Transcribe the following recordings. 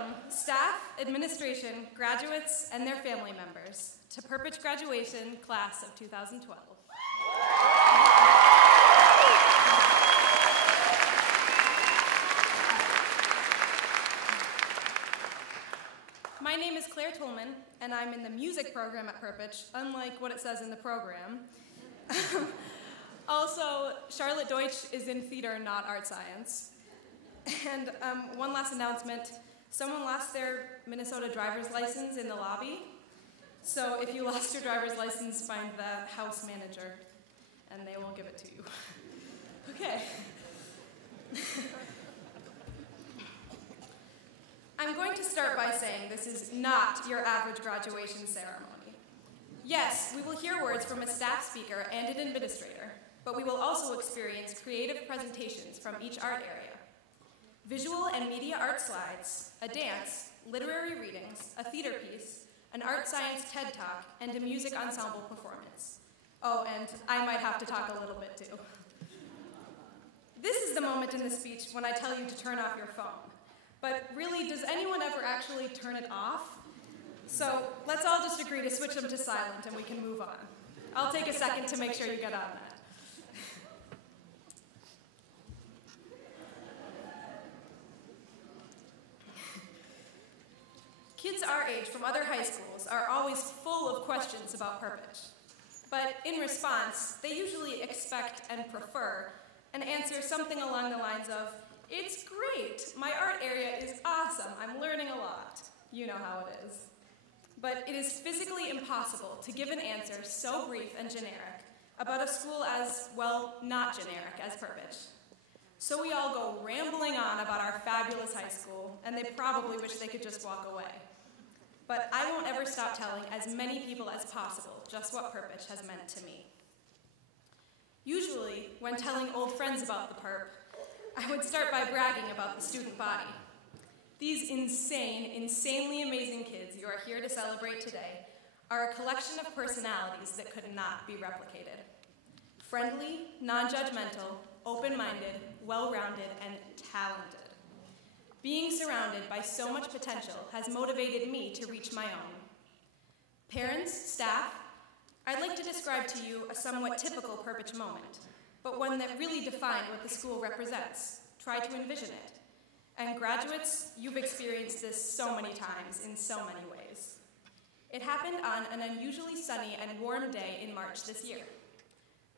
Welcome, staff, administration, graduates, and their family members to Perpich Graduation, class of 2012. My name is Claire Tolman, and I'm in the music program at Perpich, unlike what it says in the program. Also, Charlotte Deutsch is in theater, not art science. And one last announcement. Someone lost their Minnesota driver's license in the lobby. So if you lost your driver's license, find the house manager, and they will give it to you. Okay. I'm going to start by saying this is not your average graduation ceremony. Yes, we will hear words from a staff speaker and an administrator, but we will also experience creative presentations from each art area. Visual and media art slides, a dance, literary readings, a theater piece, an art science TED Talk, and a music ensemble performance. Oh, and I might have to talk a little bit too. This is the moment in the speech when I tell you to turn off your phone. But really, does anyone ever actually turn it off? So let's all just agree to switch them to silent and we can move on. I'll take a second to make sure you get on that. Kids our age from other high schools are always full of questions about Perpich. But in response, they usually expect and prefer an answer something along the lines of, "It's great, my art area is awesome, I'm learning a lot." You know how it is. But it is physically impossible to give an answer so brief and generic about a school as, well, not generic as Perpich. So we all go rambling on about our fabulous high school, and they probably wish they could just walk away. But I won't ever stop telling as many people as possible just what Perpich has meant to me. Usually, when telling old friends about the Perp, I would start by bragging about the student body. These insanely amazing kids you are here to celebrate today are a collection of personalities that could not be replicated. Friendly, non-judgmental, open-minded, well-rounded, and talented. Being surrounded by so much potential has motivated me to reach my own. Parents, staff, I'd like to describe to you a somewhat typical Perpich moment, but one that really defined what the school represents. Try to envision it. And graduates, you've experienced this so many times in so many ways. It happened on an unusually sunny and warm day in March this year.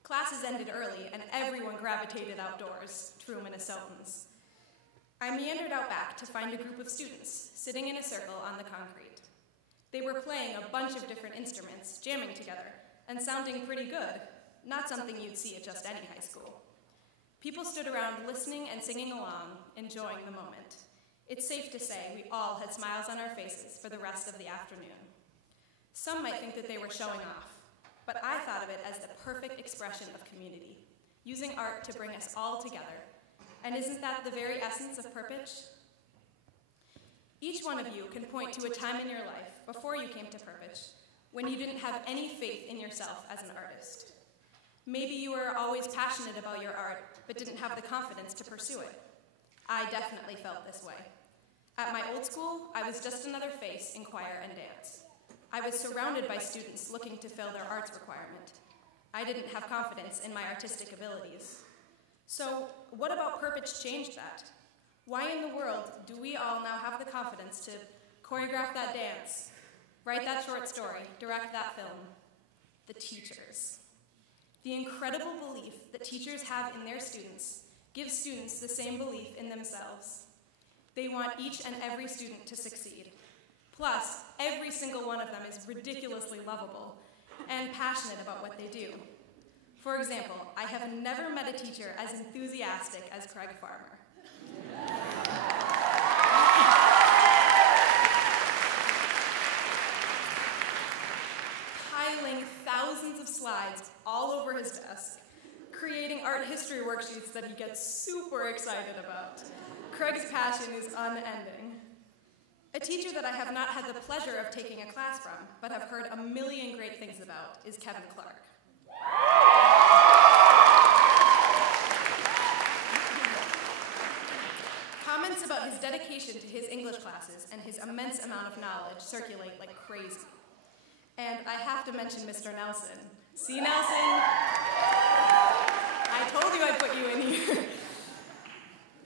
Classes ended early and everyone gravitated outdoors, true Minnesotans. I meandered out back to find a group of students sitting in a circle on the concrete. They were playing a bunch of different instruments, jamming together, and sounding pretty good, not something you'd see at just any high school. People stood around listening and singing along, enjoying the moment. It's safe to say we all had smiles on our faces for the rest of the afternoon. Some might think that they were showing off, but I thought of it as the perfect expression of community, using art to bring us all together. And isn't that the very essence of Perpich? Each one of you can point to a time in your life before you came to Perpich when you didn't have any faith in yourself as an artist. Maybe you were always passionate about your art but didn't have the confidence to pursue it. I definitely felt this way. At my old school, I was just another face in choir and dance. I was surrounded by students looking to fill their arts requirement. I didn't have confidence in my artistic abilities. So what about Perpich changed that? Why in the world do we all now have the confidence to choreograph that dance, write that short story, direct that film? The teachers. The incredible belief that teachers have in their students gives students the same belief in themselves. They want each and every student to succeed. Plus, every single one of them is ridiculously lovable and passionate about what they do. For example, I have never met a teacher as enthusiastic as Craig Farmer. Piling thousands of slides all over his desk, creating art history worksheets that he gets super excited about. Craig's passion is unending. A teacher that I have not had the pleasure of taking a class from, but have heard a million great things about, is Kevin Clark. Comments about about his dedication to his English classes and his immense amount of knowledge circulate like crazy. And I have to mention Mr. Nelson. See, Nelson? I told you I'd put you in here.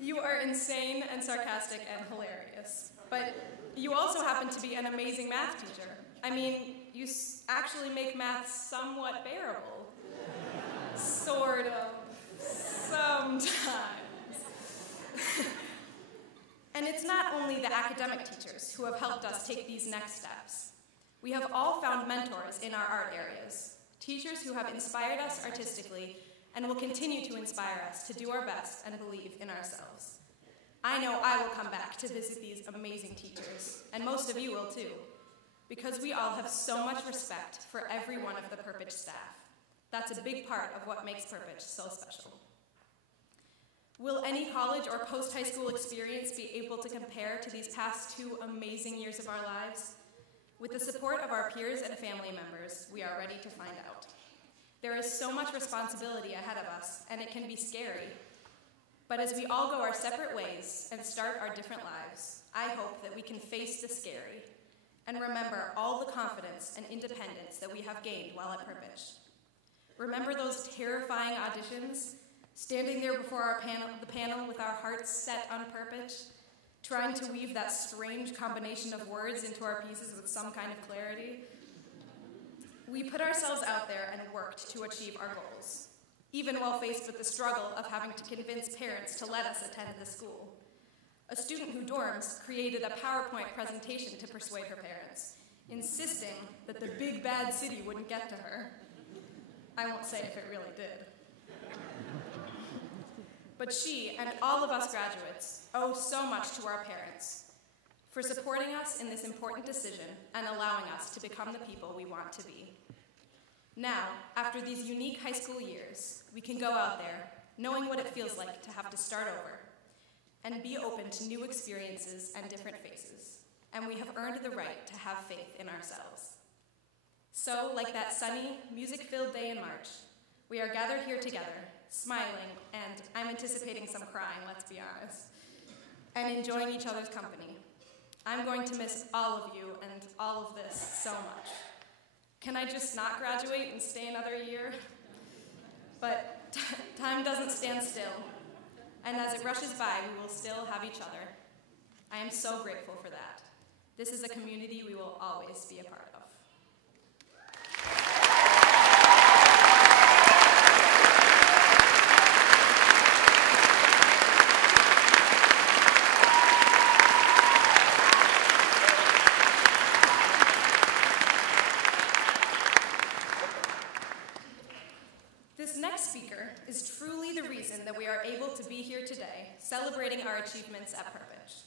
You are insane and sarcastic and hilarious. But you also happen to be an amazing math teacher. I mean, you actually make math somewhat bearable. Sort of. Sometimes. And it's not only the academic teachers who have helped us take these next steps. We have all found mentors in our art areas, teachers who have inspired us artistically and will continue to inspire us to do our best and believe in ourselves. I know I will come back to visit these amazing teachers, and most of you will too, because we all have so much respect for every one of the Perpich staff. That's a big part of what makes Perpich so special. Will any college or post-high school experience be able to compare to these past 2 amazing years of our lives? With the support of our peers and family members, we are ready to find out. There is so much responsibility ahead of us, and it can be scary. But as we all go our separate ways and start our different lives, I hope that we can face the scary and remember all the confidence and independence that we have gained while at Perpich. Remember those terrifying auditions? Standing there before the panel with our hearts set on Perpich, trying to weave that strange combination of words into our pieces with some kind of clarity. We put ourselves out there and worked to achieve our goals, even while faced with the struggle of having to convince parents to let us attend the school. A student who dorms created a PowerPoint presentation to persuade her parents, insisting that the big bad city wouldn't get to her. I won't say if it really did. But she and all of us graduates owe so much to our parents for supporting us in this important decision and allowing us to become the people we want to be. Now, after these unique high school years, we can go out there knowing what it feels like to have to start over and be open to new experiences and different faces. And we have earned the right to have faith in ourselves. So, like that sunny, music-filled day in March, we are gathered here together, smiling, and I'm anticipating some crying, let's be honest, and enjoying each other's company. I'm going to miss all of you and all of this so much. Can I just not graduate and stay another year? But time doesn't stand still, and as it rushes by, we will still have each other. I am so grateful for that. This is a community we will always be a part of. This next speaker is truly the reason that we are able to be here today, celebrating our achievements at Perpich.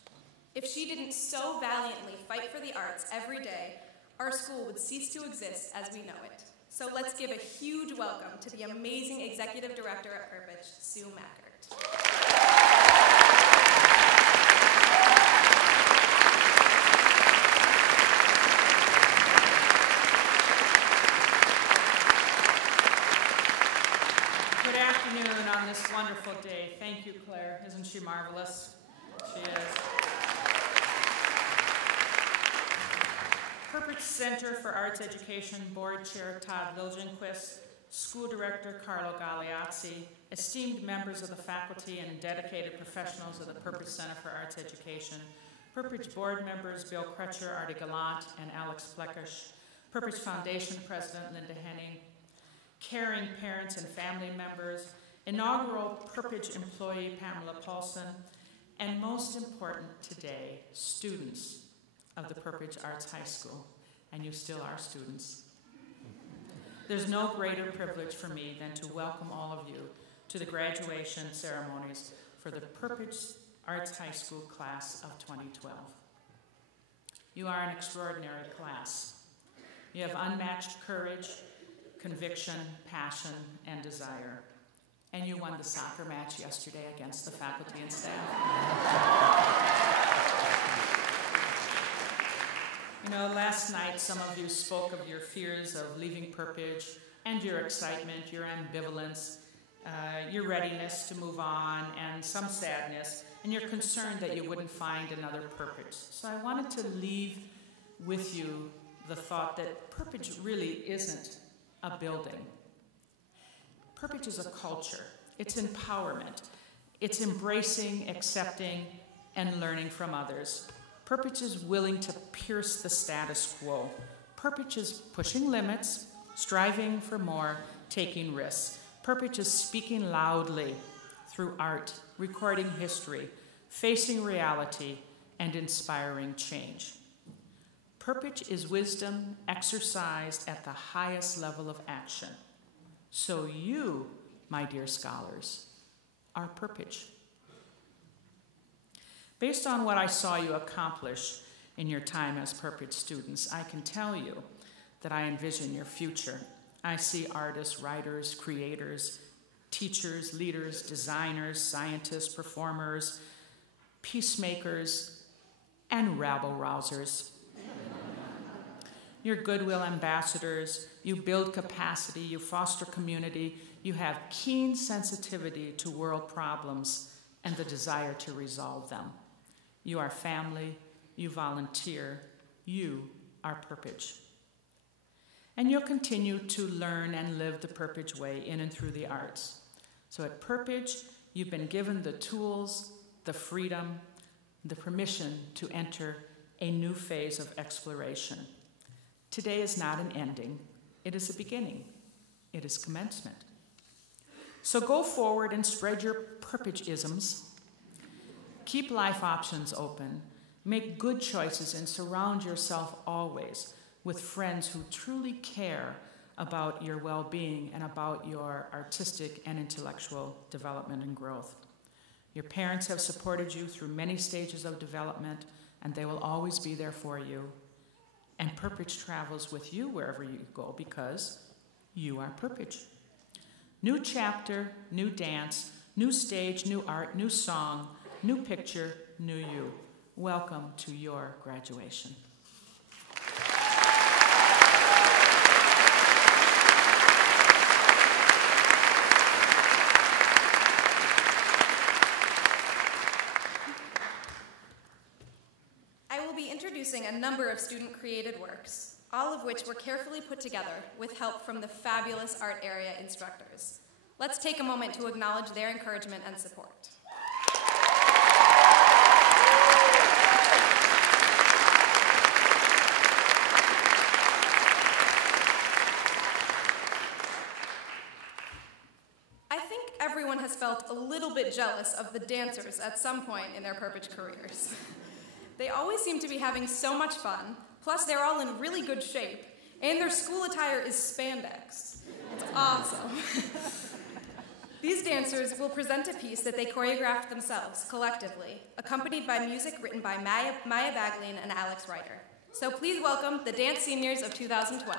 If she didn't so valiantly fight for the arts every day, our school would cease to exist as we know it. So let's give a huge welcome to the amazing executive director at Perpich, Sue Mackert. Good afternoon on this wonderful day. Thank you, Claire. Isn't she marvelous? She is. Perpich Center for Arts Education Board Chair Todd Vilgenquist, School Director Carlo Gagliazzi, esteemed members of the faculty and dedicated professionals of the Perpich Center for Arts Education, Perpich Board members Bill Crutcher, Artie Gallant, and Alex Plekish, Perpich Foundation President Linda Henning, caring parents and family members, inaugural Perpich employee Pamela Paulson, and most important today, students of the Perpich Arts High School, and you still are students. There's no greater privilege for me than to welcome all of you to the graduation ceremonies for the Perpich Arts High School class of 2012. You are an extraordinary class. You have unmatched courage, conviction, passion, and desire. And you won the soccer match yesterday against the faculty and staff. You know, last night some of you spoke of your fears of leaving Perpich and your excitement, your ambivalence, your readiness to move on, and some sadness and you're concerned that you wouldn't find another Perpich. So I wanted to leave with you the thought that Perpich really isn't a building. Perpich is a culture. It's empowerment. It's embracing, accepting, and learning from others. Perpich is willing to pierce the status quo. Perpich is pushing limits, striving for more, taking risks. Perpich is speaking loudly through art, recording history, facing reality, and inspiring change. Perpich is wisdom exercised at the highest level of action. So you, my dear scholars, are Perpich. Based on what I saw you accomplish in your time as Perpich students, I can tell you that I envision your future. I see artists, writers, creators, teachers, leaders, designers, scientists, performers, peacemakers, and rabble-rousers. You're goodwill ambassadors. You build capacity. You foster community. You have keen sensitivity to world problems and the desire to resolve them. You are family. You volunteer. You are Perpich. And you'll continue to learn and live the Perpich way in and through the arts. So at Perpich, you've been given the tools, the freedom, the permission to enter a new phase of exploration. Today is not an ending. It is a beginning. It is commencement. So go forward and spread your Perpich-isms. Keep life options open. Make good choices and surround yourself always with friends who truly care about your well-being and about your artistic and intellectual development and growth. Your parents have supported you through many stages of development, and they will always be there for you. And Perpich travels with you wherever you go because you are Perpich. New chapter, new dance, new stage, new art, new song, new picture, new you. Welcome to your graduation. I will be introducing a number of student-created works, all of which were carefully put together with help from the fabulous art area instructors. Let's take a moment to acknowledge their encouragement and support. I think everyone has felt a little bit jealous of the dancers at some point in their Perpich careers. They always seem to be having so much fun, plus they're all in really good shape, and their school attire is spandex. It's awesome. These dancers will present a piece that they choreographed themselves, collectively, accompanied by music written by Maya Baglin and Alex Ryder. So please welcome the Dance Seniors of 2012.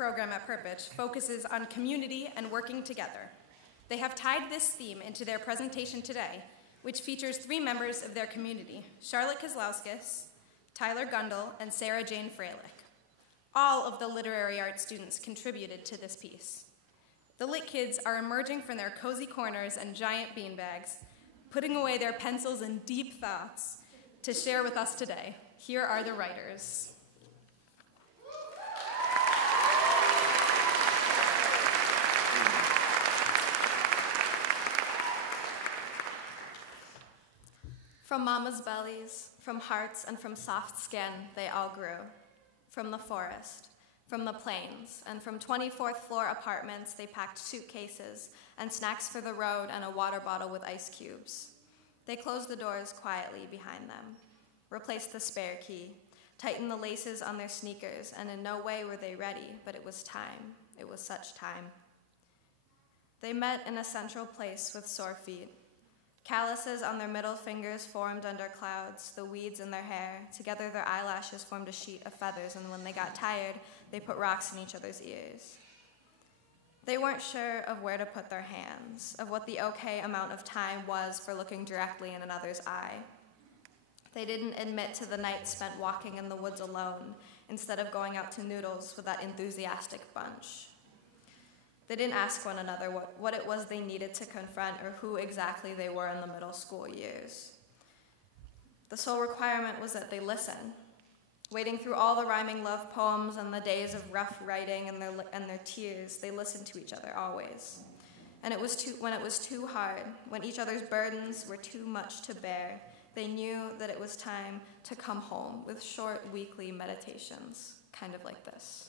program at Perpich focuses on community and working together. They have tied this theme into their presentation today, which features 3 members of their community, Charlotte Kozlowskis, Tyler Gundel, and Sarah Jane Freilich. All of the literary arts students contributed to this piece. The Lit Kids are emerging from their cozy corners and giant beanbags, putting away their pencils and deep thoughts to share with us today. Here are the writers. From mama's bellies, from hearts, and from soft skin, they all grew. From the forest, from the plains, and from 24th floor apartments, they packed suitcases and snacks for the road and a water bottle with ice cubes. They closed the doors quietly behind them, replaced the spare key, tightened the laces on their sneakers, and in no way were they ready, but it was time. It was such time. They met in a central place with sore feet. Calluses on their middle fingers formed under clouds, the weeds in their hair. Together their eyelashes formed a sheet of feathers, and when they got tired, they put rocks in each other's ears. They weren't sure of where to put their hands, of what the okay amount of time was for looking directly in another's eye. They didn't admit to the night spent walking in the woods alone, instead of going out to noodles with that enthusiastic bunch. They didn't ask one another what it was they needed to confront or who exactly they were in the middle school years. The sole requirement was that they listen. Wading through all the rhyming love poems and the days of rough writing and their tears, they listened to each other always. And when it was too hard, when each other's burdens were too much to bear, they knew that it was time to come home with short weekly meditations, kind of like this.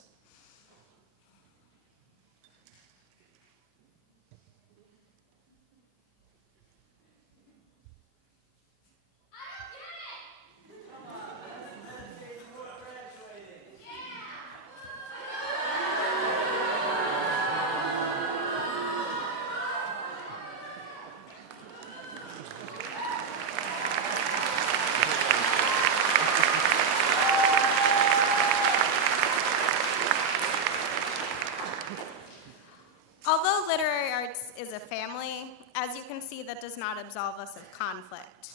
Although literary arts is a family, as you can see, that does not absolve us of conflict,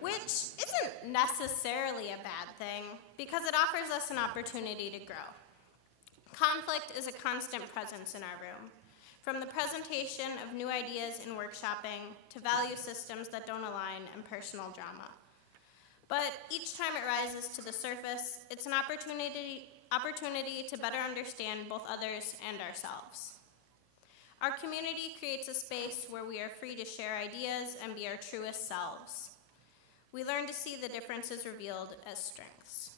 which isn't necessarily a bad thing because it offers us an opportunity to grow. Conflict is a constant presence in our room, from the presentation of new ideas in workshopping to value systems that don't align and personal drama. But each time it rises to the surface, it's an opportunity to better understand both others and ourselves. Our community creates a space where we are free to share ideas and be our truest selves. We learn to see the differences revealed as strengths.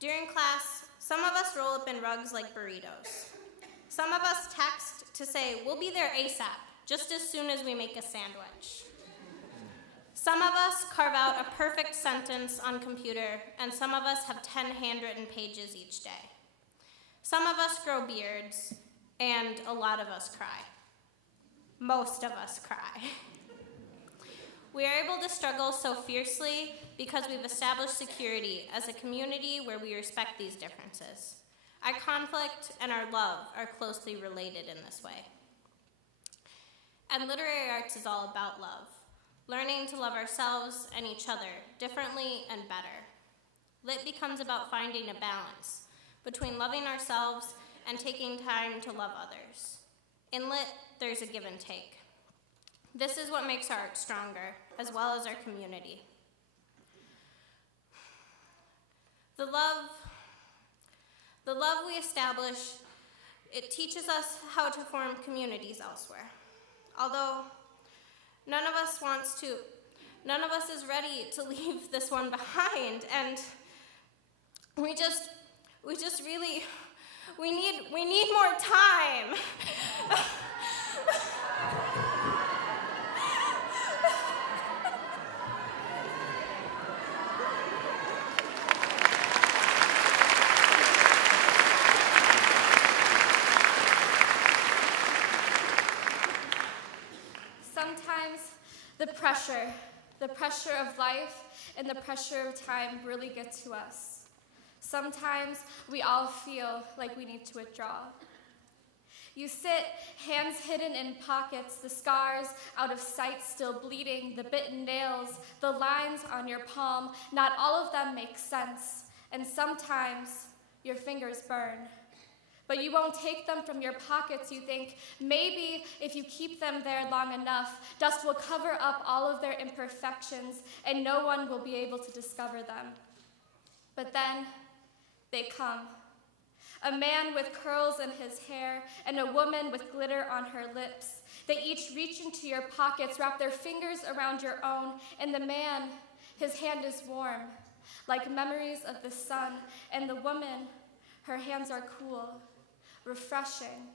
During class, some of us roll up in rugs like burritos. Some of us text to say, we'll be there ASAP, just as soon as we make a sandwich. Some of us carve out a perfect sentence on computer, and some of us have 10 handwritten pages each day. Some of us grow beards, and a lot of us cry. Most of us cry. We are able to struggle so fiercely because we've established security as a community where we respect these differences. Our conflict and our love are closely related in this way. And literary arts is all about love, learning to love ourselves and each other differently and better. Lit becomes about finding a balance between loving ourselves and taking time to love others. In Lit, there's a give and take. This is what makes our art stronger, as well as our community. The love we establish, it teaches us how to form communities elsewhere. Although none of us is ready to leave this one behind, and we need more time. Sometimes the pressure of life and the pressure of time really get to us. Sometimes we all feel like we need to withdraw. You sit, hands hidden in pockets, the scars out of sight still bleeding, the bitten nails, the lines on your palm. Not all of them make sense, and sometimes your fingers burn. But you won't take them from your pockets. You think, maybe if you keep them there long enough, dust will cover up all of their imperfections, and no one will be able to discover them. But then they come. A man with curls in his hair and a woman with glitter on her lips. They each reach into your pockets, wrap their fingers around your own, and the man, his hand is warm, like memories of the sun, and the woman, her hands are cool, refreshing,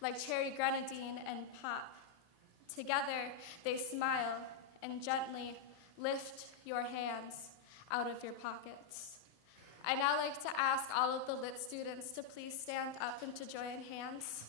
like cherry grenadine and pop. Together, they smile and gently lift your hands out of your pockets. I'd now like to ask all of the lit students to please stand up and to join hands.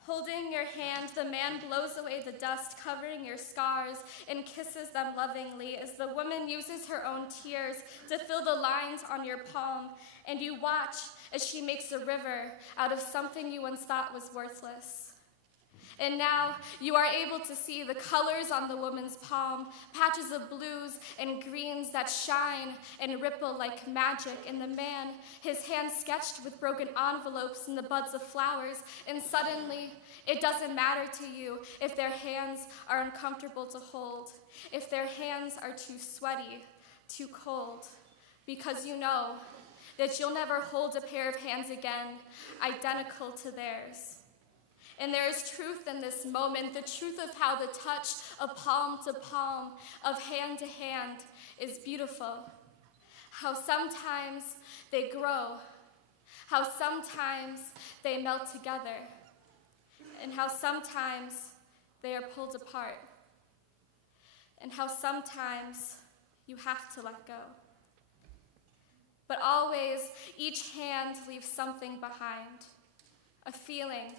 Holding your hand, the man blows away the dust covering your scars and kisses them lovingly as the woman uses her own tears to fill the lines on your palm, and you watch as she makes a river out of something you once thought was worthless. And now you are able to see the colors on the woman's palm, patches of blues and greens that shine and ripple like magic, and the man, his hands sketched with broken envelopes and the buds of flowers, and suddenly it doesn't matter to you if their hands are uncomfortable to hold, if their hands are too sweaty, too cold, because you know that you'll never hold a pair of hands again identical to theirs. And there is truth in this moment, the truth of how the touch of palm to palm, of hand to hand, is beautiful. How sometimes they grow, how sometimes they melt together, and how sometimes they are pulled apart, and how sometimes you have to let go. But always, each hand leaves something behind, a feeling,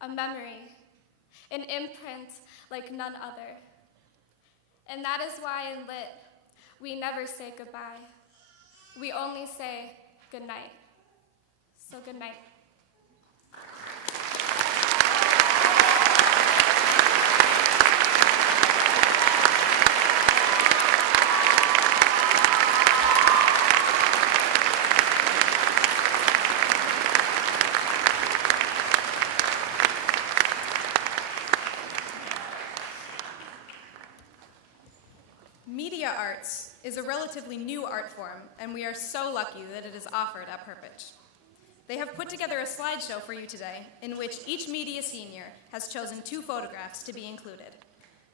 a memory, an imprint like none other. And that is why in Lit, we never say goodbye. We only say good night. So good night. Media arts is a relatively new art form, and we are so lucky that it is offered at Perpich. They have put together a slideshow for you today in which each media senior has chosen 2 photographs to be included.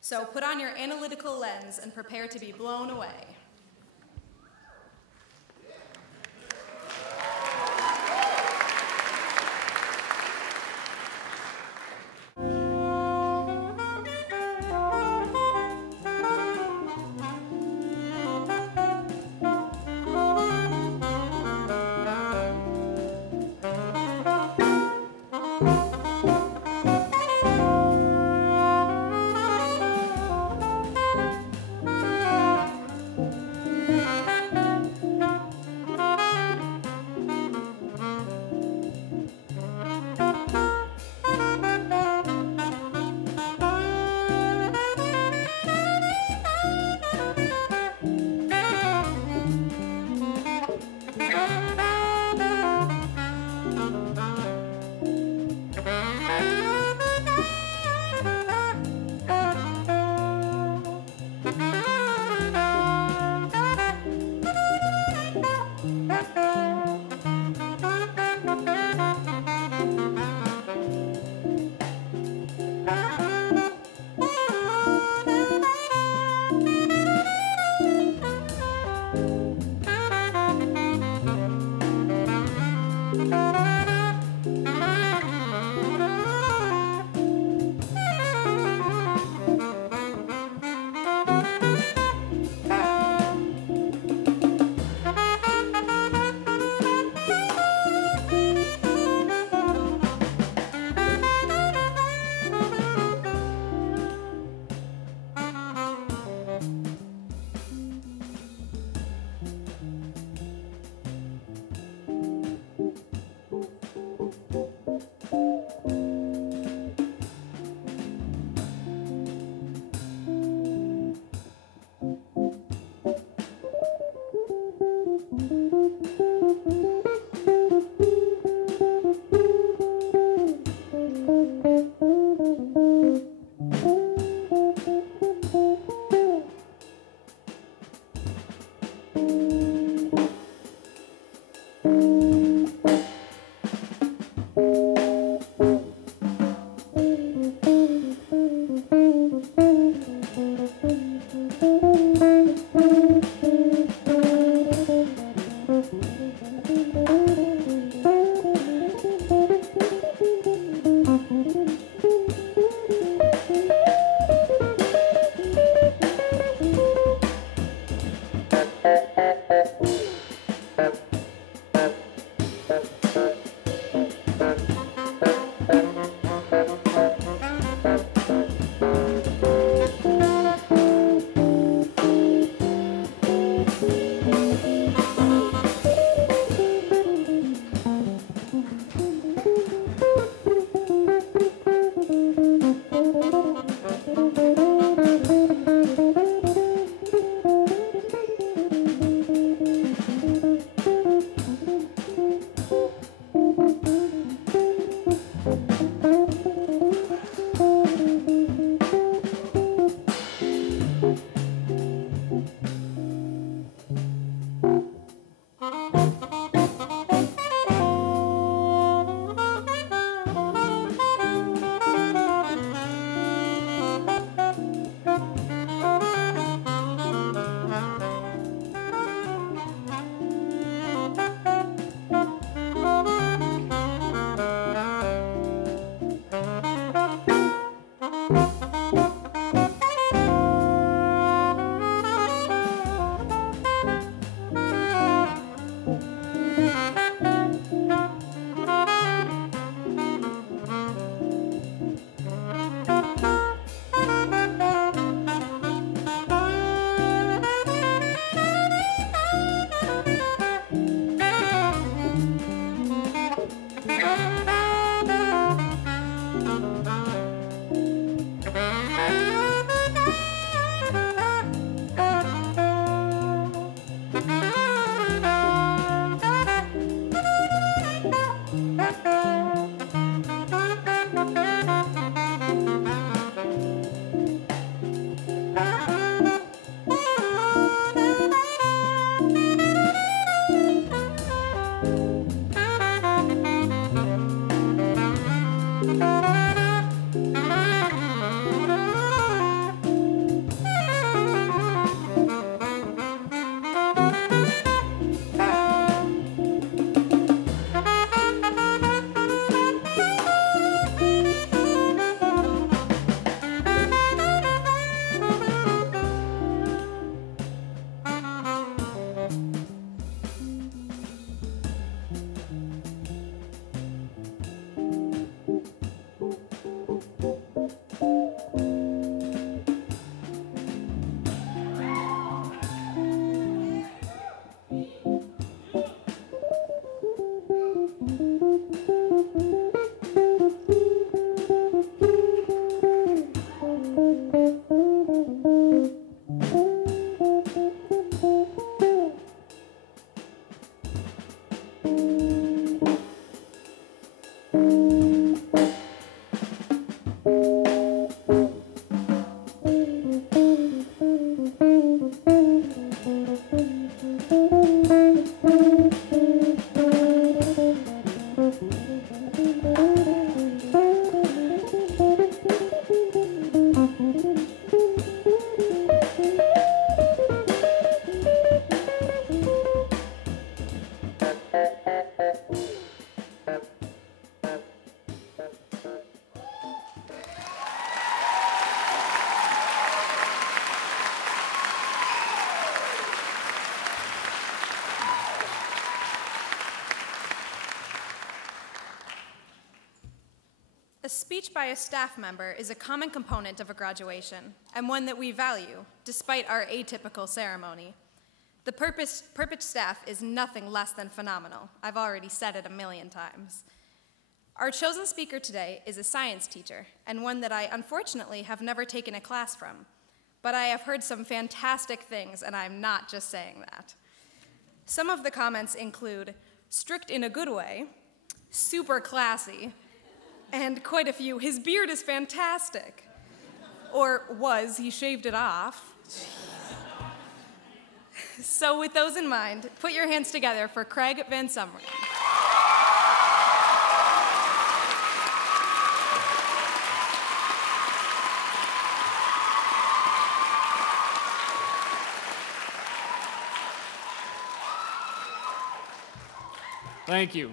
So put on your analytical lens and prepare to be blown away. A speech by a staff member is a common component of a graduation, and one that we value, despite our atypical ceremony. The Perpich staff is nothing less than phenomenal. I've already said it 1,000,000 times. Our chosen speaker today is a science teacher, and one that I unfortunately have never taken a class from. But I have heard some fantastic things, and I'm not just saying that. Some of the comments include strict in a good way, super classy, and quite a few, his beard is fantastic. Or was, he shaved it off. So with those in mind, put your hands together for Craig Van Sumeren. Thank you.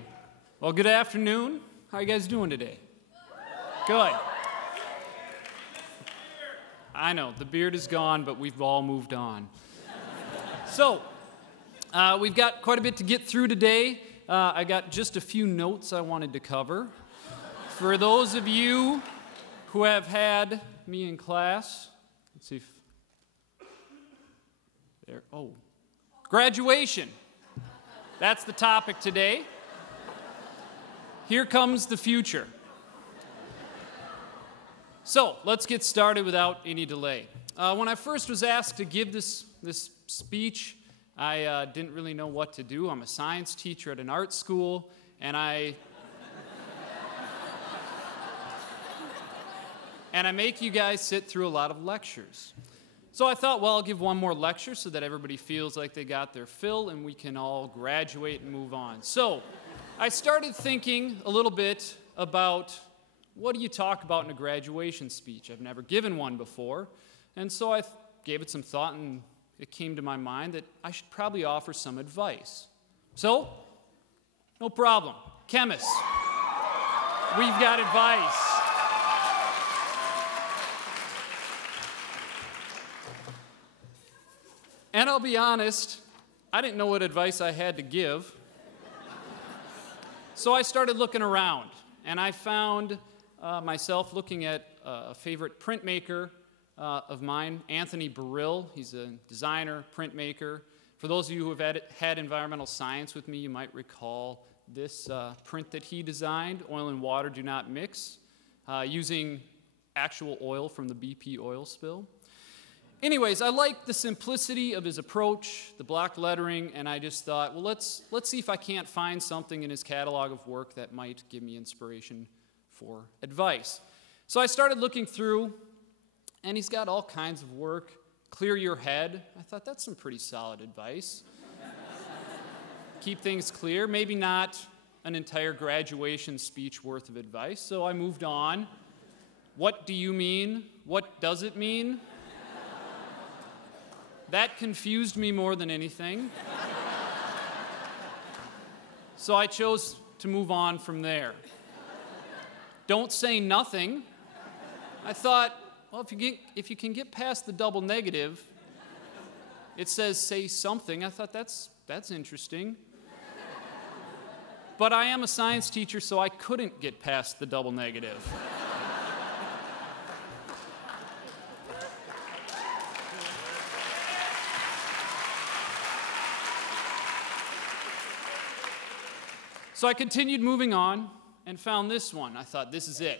Well, good afternoon. How are you guys doing today? Good. I know, the beard is gone, but we've all moved on. So, we've got quite a bit to get through today. I got just a few notes I wanted to cover. For those of you who have had me in class, let's see if, there, oh, graduation. That's the topic today. Here comes the future. So, let's get started without any delay. When I first was asked to give this speech, I didn't really know what to do. I'm a science teacher at an art school, and I make you guys sit through a lot of lectures. So I thought, well, I'll give one more lecture so that everybody feels like they got their fill and we can all graduate and move on. So I started thinking a little bit about what do you talk about in a graduation speech? I've never given one before. And so I gave it some thought, and it came to my mind that I should probably offer some advice. So, no problem. Chemists, we've got advice. And I'll be honest, I didn't know what advice I had to give. So I started looking around, and I found myself looking at a favorite printmaker of mine, Anthony Burrill. He's a designer, printmaker. For those of you who have had environmental science with me, you might recall this print that he designed, Oil and Water Do Not Mix, using actual oil from the BP oil spill. Anyways, I liked the simplicity of his approach, the block lettering, and I just thought, well, let's see if I can't find something in his catalog of work that might give me inspiration for advice. So I started looking through, and he's got all kinds of work. Clear your head. I thought that's some pretty solid advice. Keep things clear. Maybe not an entire graduation speech worth of advice. So I moved on. What do you mean? What does it mean? That confused me more than anything. So I chose to move on from there. Don't say nothing. I thought, well, if you can get past the double negative, it says say something. I thought that's interesting. But I am a science teacher, so I couldn't get past the double negative. So I continued moving on and found this one. I thought, this is it.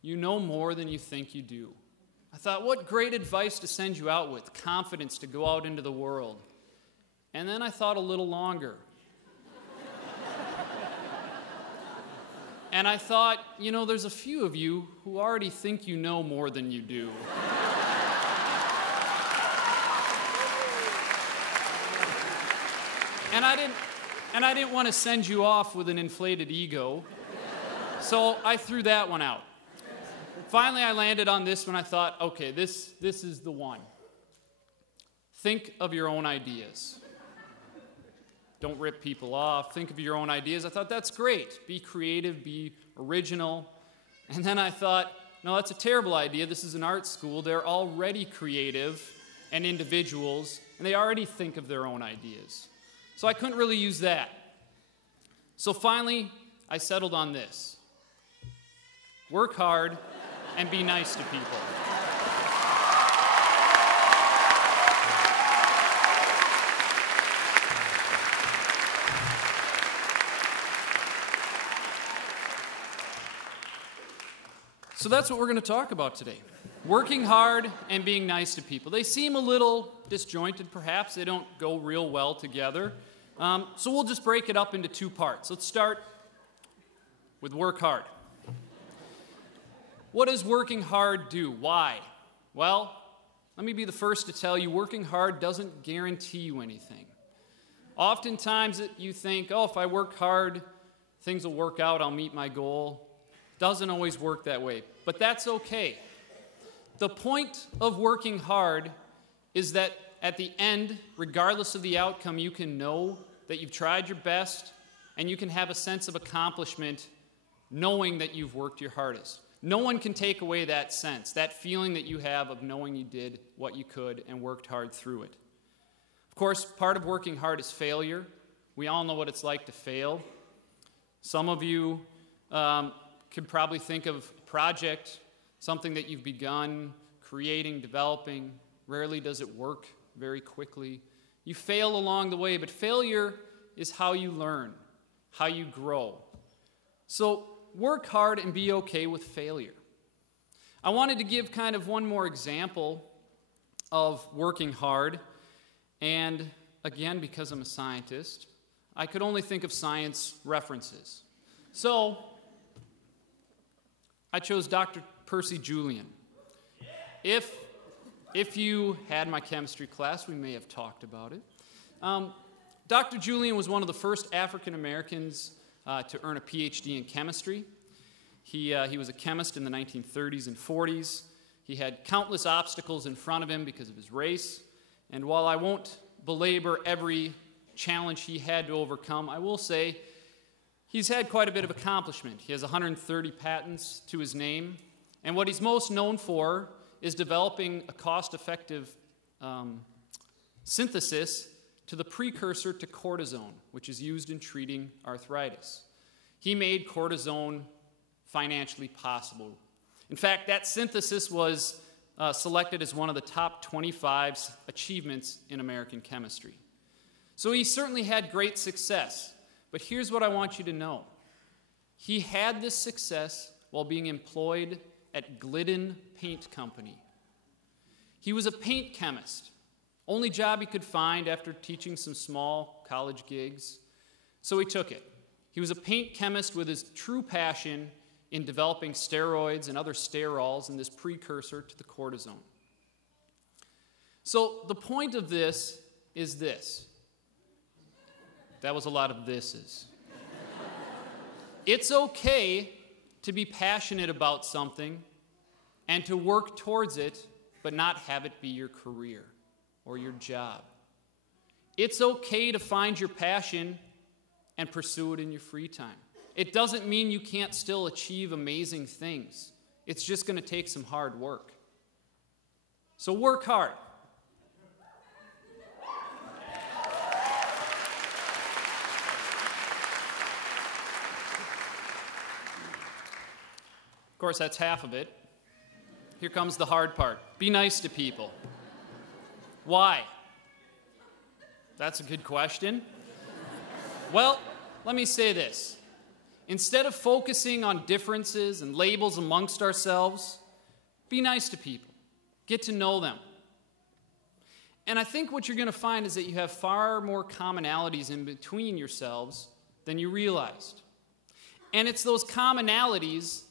You know more than you think you do. I thought, what great advice to send you out with, confidence to go out into the world. And then I thought a little longer. And I thought, you know, there's a few of you who already think you know more than you do. And I didn't want to send you off with an inflated ego, so I threw that one out. Finally, I landed on this one. I thought, okay, this is the one. Think of your own ideas. Don't rip people off. Think of your own ideas. I thought, that's great. Be creative, be original. And then I thought, no, that's a terrible idea. This is an art school. They're already creative and individuals, and they already think of their own ideas. So I couldn't really use that. So finally, I settled on this. Work hard and be nice to people. So that's what we're going to talk about today. Working hard and being nice to people. They seem a little disjointed, perhaps. They don't go real well together. So we'll just break it up into two parts. Let's start with work hard. What does working hard do? Why? Well, let me be the first to tell you, working hard doesn't guarantee you anything. Oftentimes you think, oh, if I work hard, things will work out, I'll meet my goal. Doesn't always work that way, but that's okay. The point of working hard is that at the end, regardless of the outcome, you can know that you've tried your best and you can have a sense of accomplishment knowing that you've worked your hardest. No one can take away that sense, that feeling that you have of knowing you did what you could and worked hard through it. Of course, part of working hard is failure. We all know what it's like to fail. Some of you could probably think of a project, something that you've begun creating, developing. Rarely does it work very quickly. You fail along the way, but failure is how you learn, how you grow. So work hard and be okay with failure. I wanted to give kind of one more example of working hard. And again, because I'm a scientist, I could only think of science references. So I chose Dr. Percy Julian. If you had my chemistry class, we may have talked about it. Dr. Julian was one of the first African Americans to earn a PhD in chemistry. He was a chemist in the 1930s and 40s. He had countless obstacles in front of him because of his race. And while I won't belabor every challenge he had to overcome, I will say he's had quite a bit of accomplishment. He has 130 patents to his name. And what he's most known for is developing a cost-effective synthesis to the precursor to cortisone, which is used in treating arthritis. He made cortisone financially possible. In fact, that synthesis was selected as one of the top 25 achievements in American chemistry. So he certainly had great success, but here's what I want you to know. He had this success while being employed at Glidden Paint Company. He was a paint chemist, only job he could find after teaching some small college gigs, so he took it. He was a paint chemist with his true passion in developing steroids and other sterols and this precursor to the cortisone. So the point of this is this. That was a lot of thises. It's okay to be passionate about something and to work towards it, but not have it be your career or your job. It's okay to find your passion and pursue it in your free time. It doesn't mean you can't still achieve amazing things. It's just going to take some hard work. So work hard. Of course, that's half of it. Here comes the hard part. Be nice to people. Why? That's a good question. Well, let me say this. Instead of focusing on differences and labels amongst ourselves, be nice to people. Get to know them. And I think what you're going to find is that you have far more commonalities in between yourselves than you realized. And it's those commonalities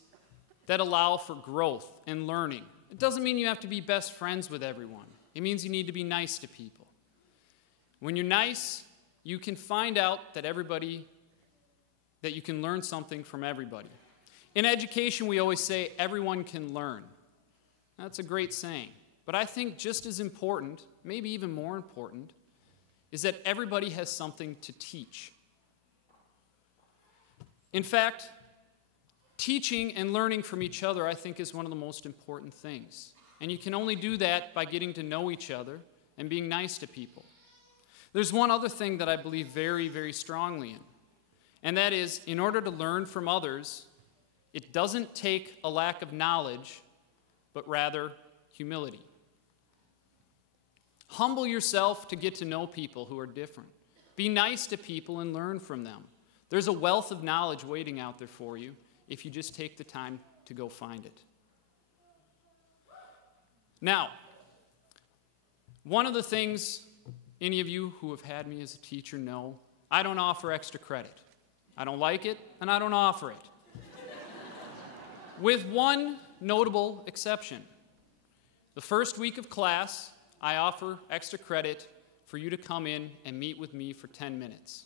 that allow for growth and learning. It doesn't mean you have to be best friends with everyone. It means you need to be nice to people. When you're nice, you can find out that you can learn something from everybody. In education, we always say everyone can learn. That's a great saying. But I think just as important, maybe even more important, is that everybody has something to teach. In fact, teaching and learning from each other, I think, is one of the most important things. And you can only do that by getting to know each other and being nice to people. There's one other thing that I believe very, very strongly in, and that is, in order to learn from others, it doesn't take a lack of knowledge, but rather humility. Humble yourself to get to know people who are different. Be nice to people and learn from them. There's a wealth of knowledge waiting out there for you if you just take the time to go find it. Now, one of the things any of you who have had me as a teacher know, I don't offer extra credit. I don't like it, and I don't offer it. With one notable exception. The first week of class, I offer extra credit for you to come in and meet with me for 10 minutes.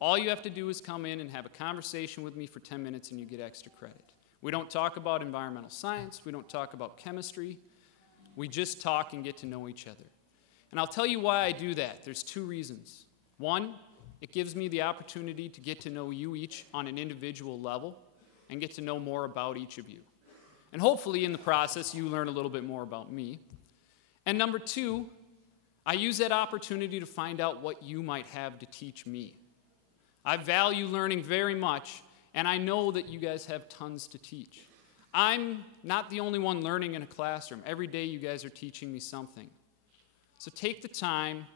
All you have to do is come in and have a conversation with me for 10 minutes and you get extra credit. We don't talk about environmental science. We don't talk about chemistry. We just talk and get to know each other. And I'll tell you why I do that. There's two reasons. One, it gives me the opportunity to get to know you each on an individual level and get to know more about each of you. And hopefully in the process, you learn a little bit more about me. And number two, I use that opportunity to find out what you might have to teach me. I value learning very much, and I know that you guys have tons to teach. I'm not the only one learning in a classroom. Every day you guys are teaching me something. So take the time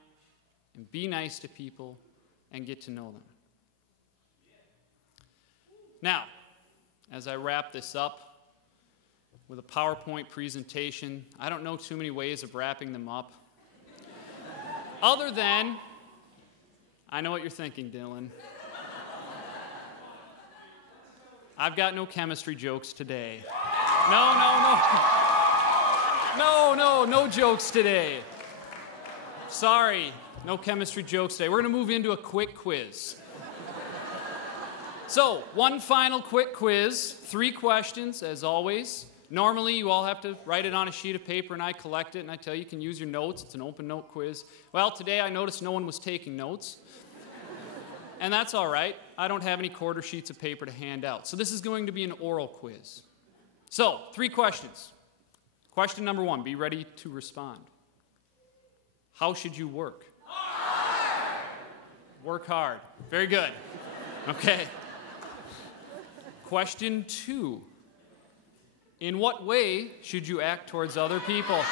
and be nice to people and get to know them. Now, as I wrap this up with a PowerPoint presentation, I don't know too many ways of wrapping them up. Other than, I know what you're thinking, Dylan. I've got no chemistry jokes today. No jokes today. Sorry, no chemistry jokes today. We're going to move into a quick quiz. So, one final quick quiz, 3 questions, as always. Normally, you all have to write it on a sheet of paper, and I collect it, and I tell you can use your notes. It's an open note quiz. Well, today I noticed no one was taking notes. And that's all right. I don't have any quarter sheets of paper to hand out. So this is going to be an oral quiz. So, 3 questions. Question number 1, be ready to respond. How should you work? Hard. Work hard. Very good. Okay. Question 2. In what way should you act towards other people?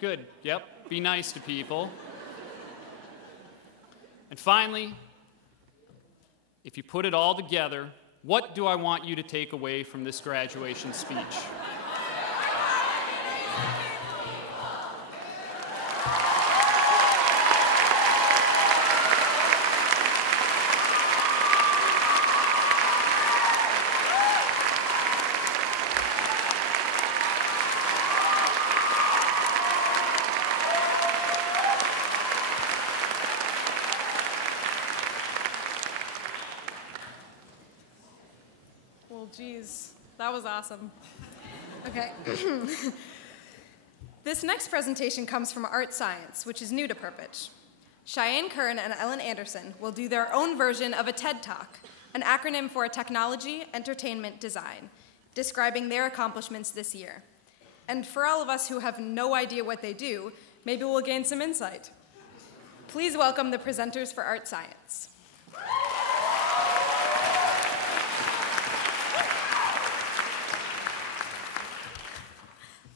Good. Yep. Be nice to people. And finally, if you put it all together, what do I want you to take away from this graduation speech? Well, geez, that was awesome. Okay. This next presentation comes from Art Science, which is new to Perpich. Cheyenne Kern and Ellen Anderson will do their own version of a TED Talk, an acronym for Technology, Entertainment, Design, describing their accomplishments this year. And for all of us who have no idea what they do, maybe we'll gain some insight. Please welcome the presenters for Art Science.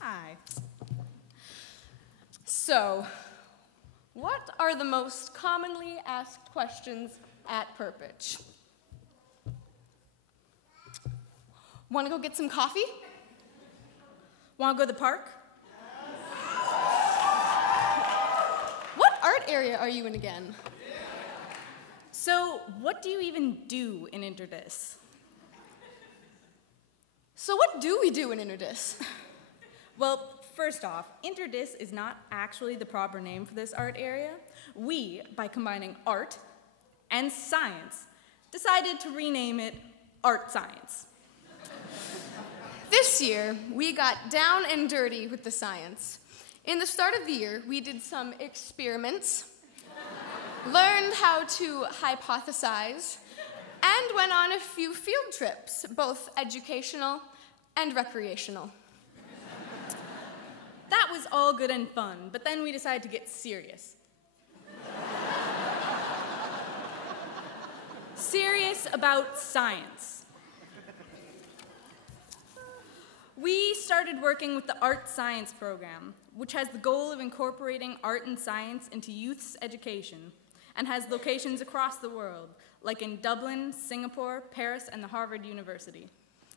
Hi. So, what are the most commonly asked questions at Perpich? Want to go get some coffee? Want to go to the park? What art area are you in again? So, what do you even do in Interdis? So what do we do in Interdis? Well, first off, Interdis is not actually the proper name for this art area. We, by combining art and science, decided to rename it Art Science. This year, we got down and dirty with the science. In the start of the year, we did some experiments, learned how to hypothesize, and went on a few field trips, both educational and recreational. That was all good and fun, but then we decided to get serious. Serious about science. We started working with the Art Science program, which has the goal of incorporating art and science into youth's education and has locations across the world, like in Dublin, Singapore, Paris, and the Harvard University.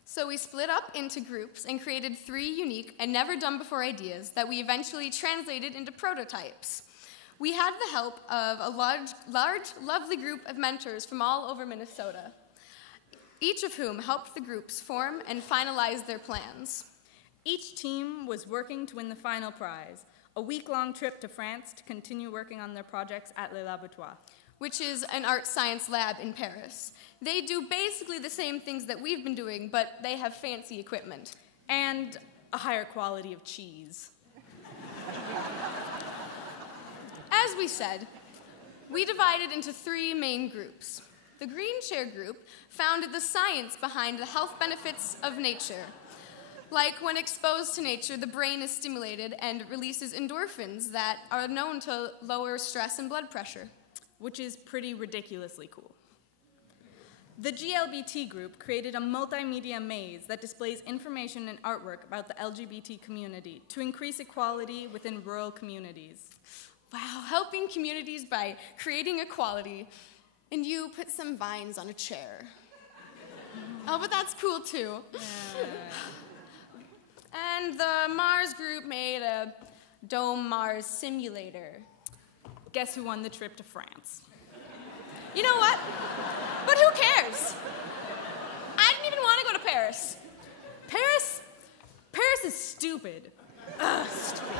So we split up into groups and created 3 unique and never-done-before ideas that we eventually translated into prototypes. We had the help of a large, lovely group of mentors from all over Minnesota, each of whom helped the groups form and finalize their plans. Each team was working to win the final prize, a week-long trip to France to continue working on their projects at Les Laboratoires, which is an art science lab in Paris. They do basically the same things that we've been doing, but they have fancy equipment. and a higher quality of cheese. As we said, we divided into 3 main groups. The Green Chair group founded the science behind the health benefits of nature. Like when exposed to nature, the brain is stimulated and releases endorphins that are known to lower stress and blood pressure. Which is pretty ridiculously cool. The GLBT group created a multimedia maze that displays information and artwork about the LGBT community to increase equality within rural communities. Wow, helping communities by creating equality. And you put some vines on a chair. Oh, but that's cool too. And the Mars group made a Dome Mars simulator. Guess who won the trip to France? You know what? But who cares? I didn't even want to go to Paris. Paris? Paris is stupid. Ugh, stupid.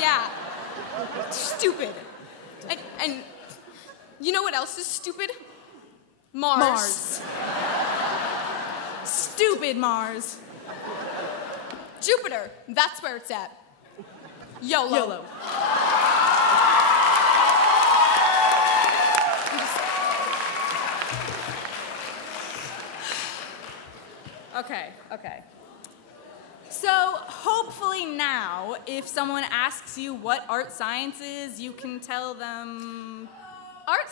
Yeah, stupid. And you know what else is stupid? Mars. Stupid Mars. Jupiter, that's where it's at. YOLO. Okay. So hopefully now, if someone asks you what art science is, you can tell them... Art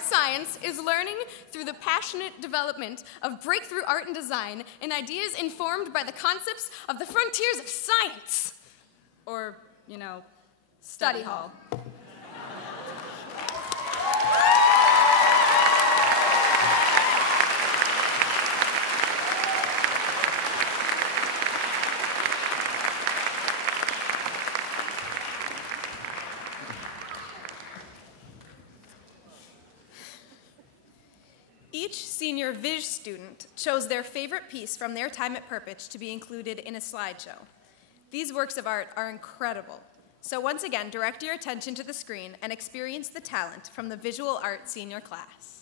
science is learning through the passionate development of breakthrough art and design and ideas informed by the concepts of the frontiers of science. Or, study hall. Each senior Viz student chose their favorite piece from their time at Perpich to be included in a slideshow. These works of art are incredible. So once again, direct your attention to the screen and experience the talent from the visual art senior class.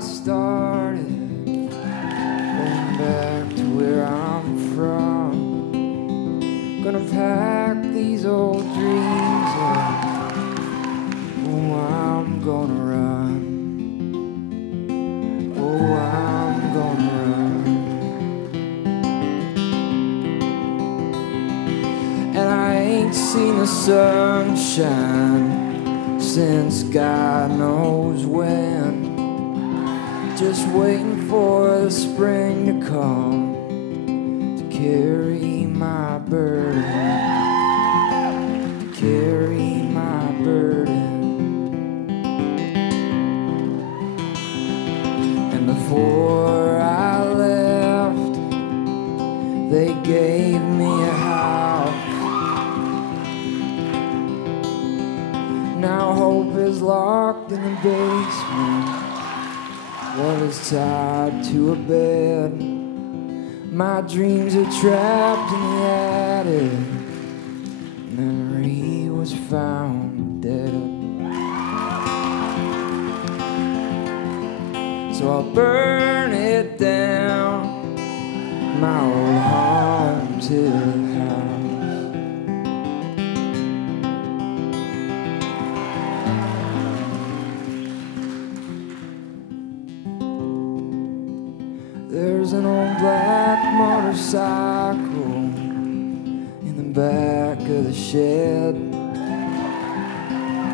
Started, going back to where I'm from. Gonna pack these old dreams up. Oh, I'm gonna run. Oh, I'm gonna run. And I ain't seen the sunshine since God knows when. Just waiting for the spring to come to carry my burden, to carry my burden. And before I left, they gave me a house. Now hope is locked in the basement. Love is tied to a bed. My dreams are trapped in the attic. Memory was found dead. So I'll burn it down, my old haunted house. motorcycle in the back of the shed.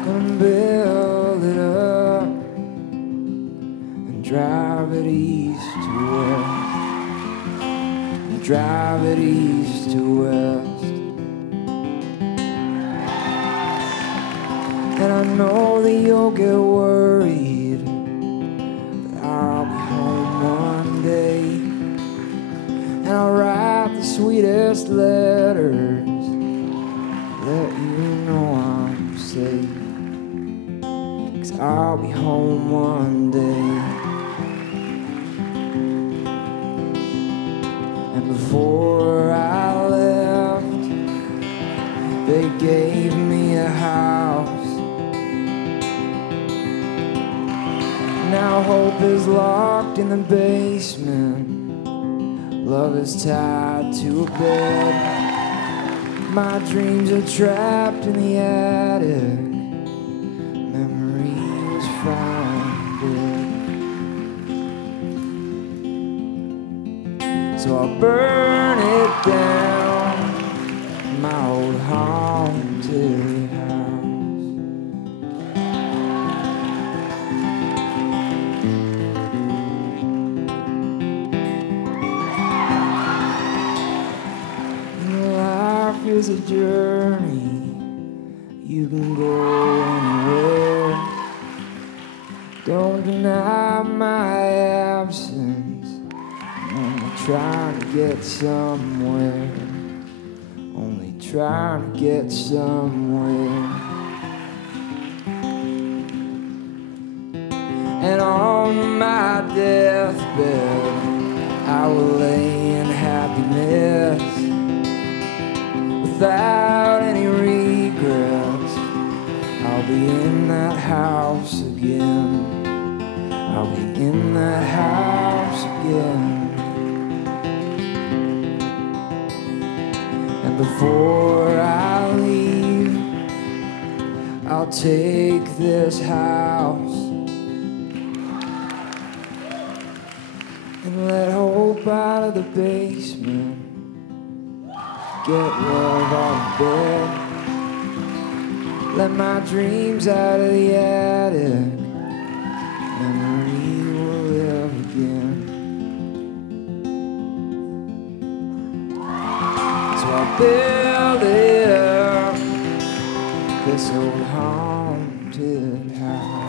Gonna build it up and drive it east to west. Drive it east to west. And I know that you'll get worried that I'll be home one day, and I'll write the sweetest letters, let you know I'm safe, 'cause I'll be home one day. And before I left, they gave me a house. Now hope is locked in the basement. Love is tied to a bed. My dreams are trapped in the attic. Memory was found dead. So I'll burn it down, my old haunted house. Is a journey, you can go anywhere. Don't deny my absence, I'm only trying to get somewhere. Only trying to get somewhere. And on my deathbed, I will lay in happiness. Without any regrets, I'll be in that house again. I'll be in that house again. And before I leave, I'll take this house and let hope out of the basement. Get love out of bed. Let my dreams out of the attic. Memory will live again. So I'll build it up, this old haunted house.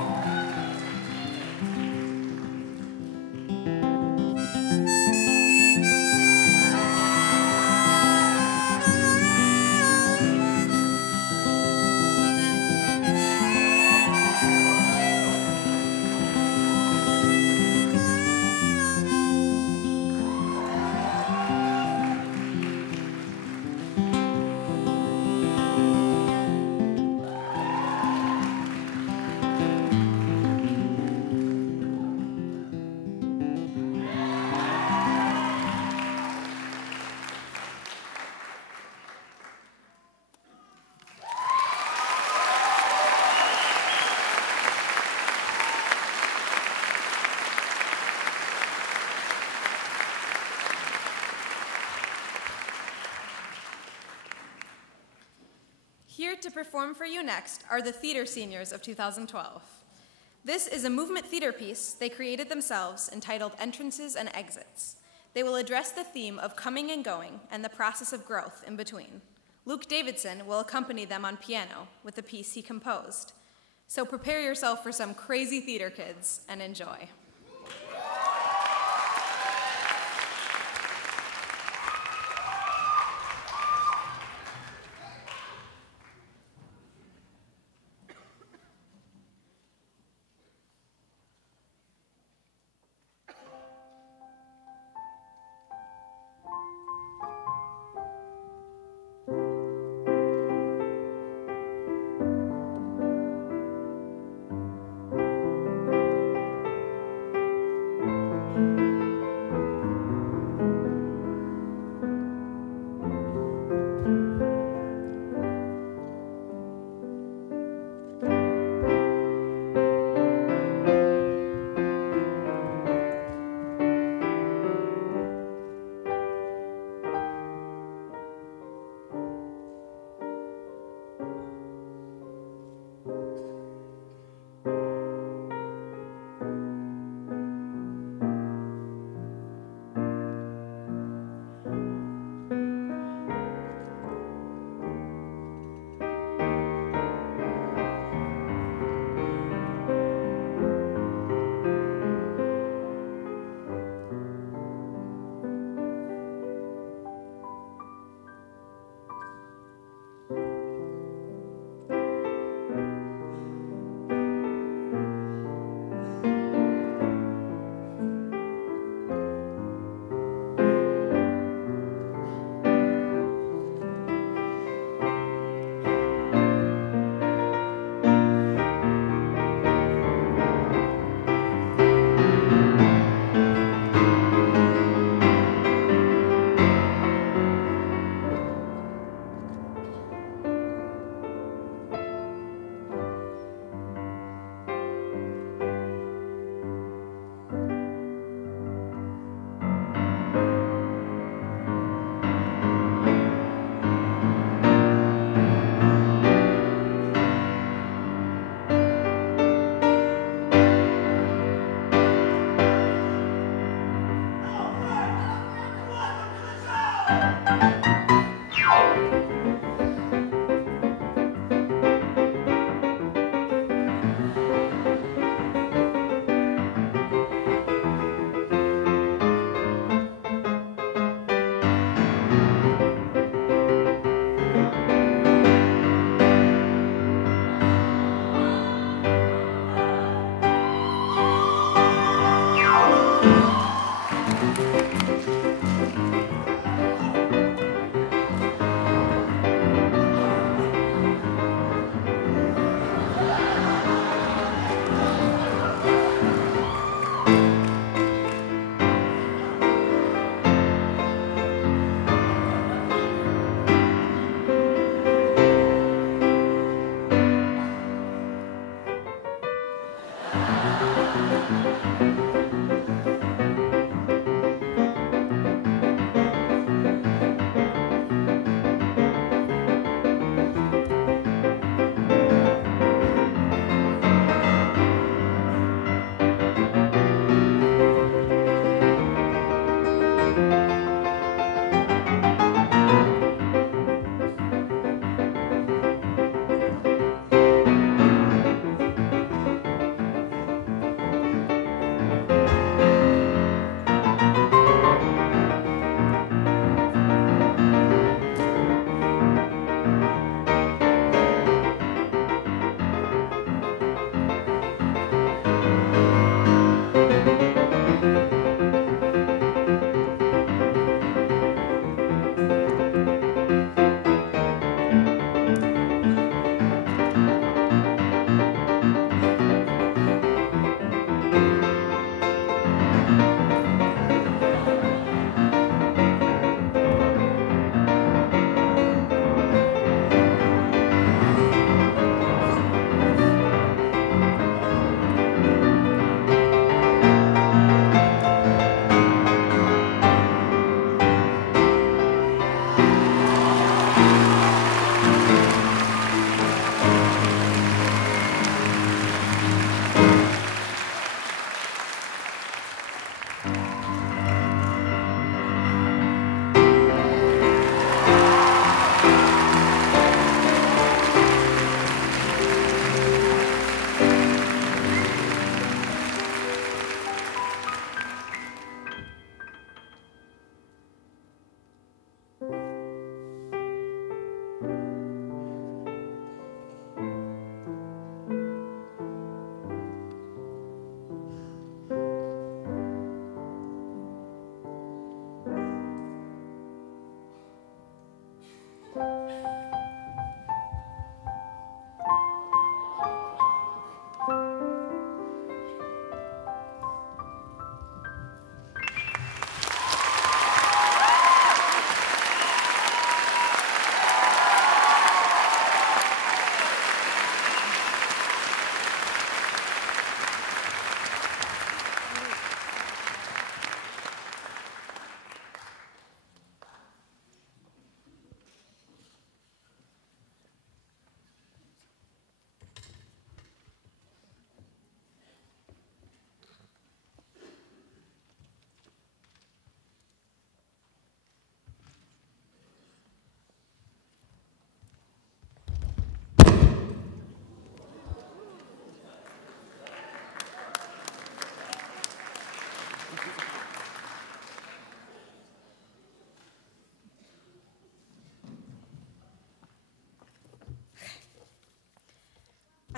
Here to perform for you next are the Theater Seniors of 2012. This is a movement theater piece they created themselves entitled Entrances and Exits. They will address the theme of coming and going and the process of growth in between. Luke Davidson will accompany them on piano with the piece he composed. So prepare yourself for some crazy theater kids and enjoy.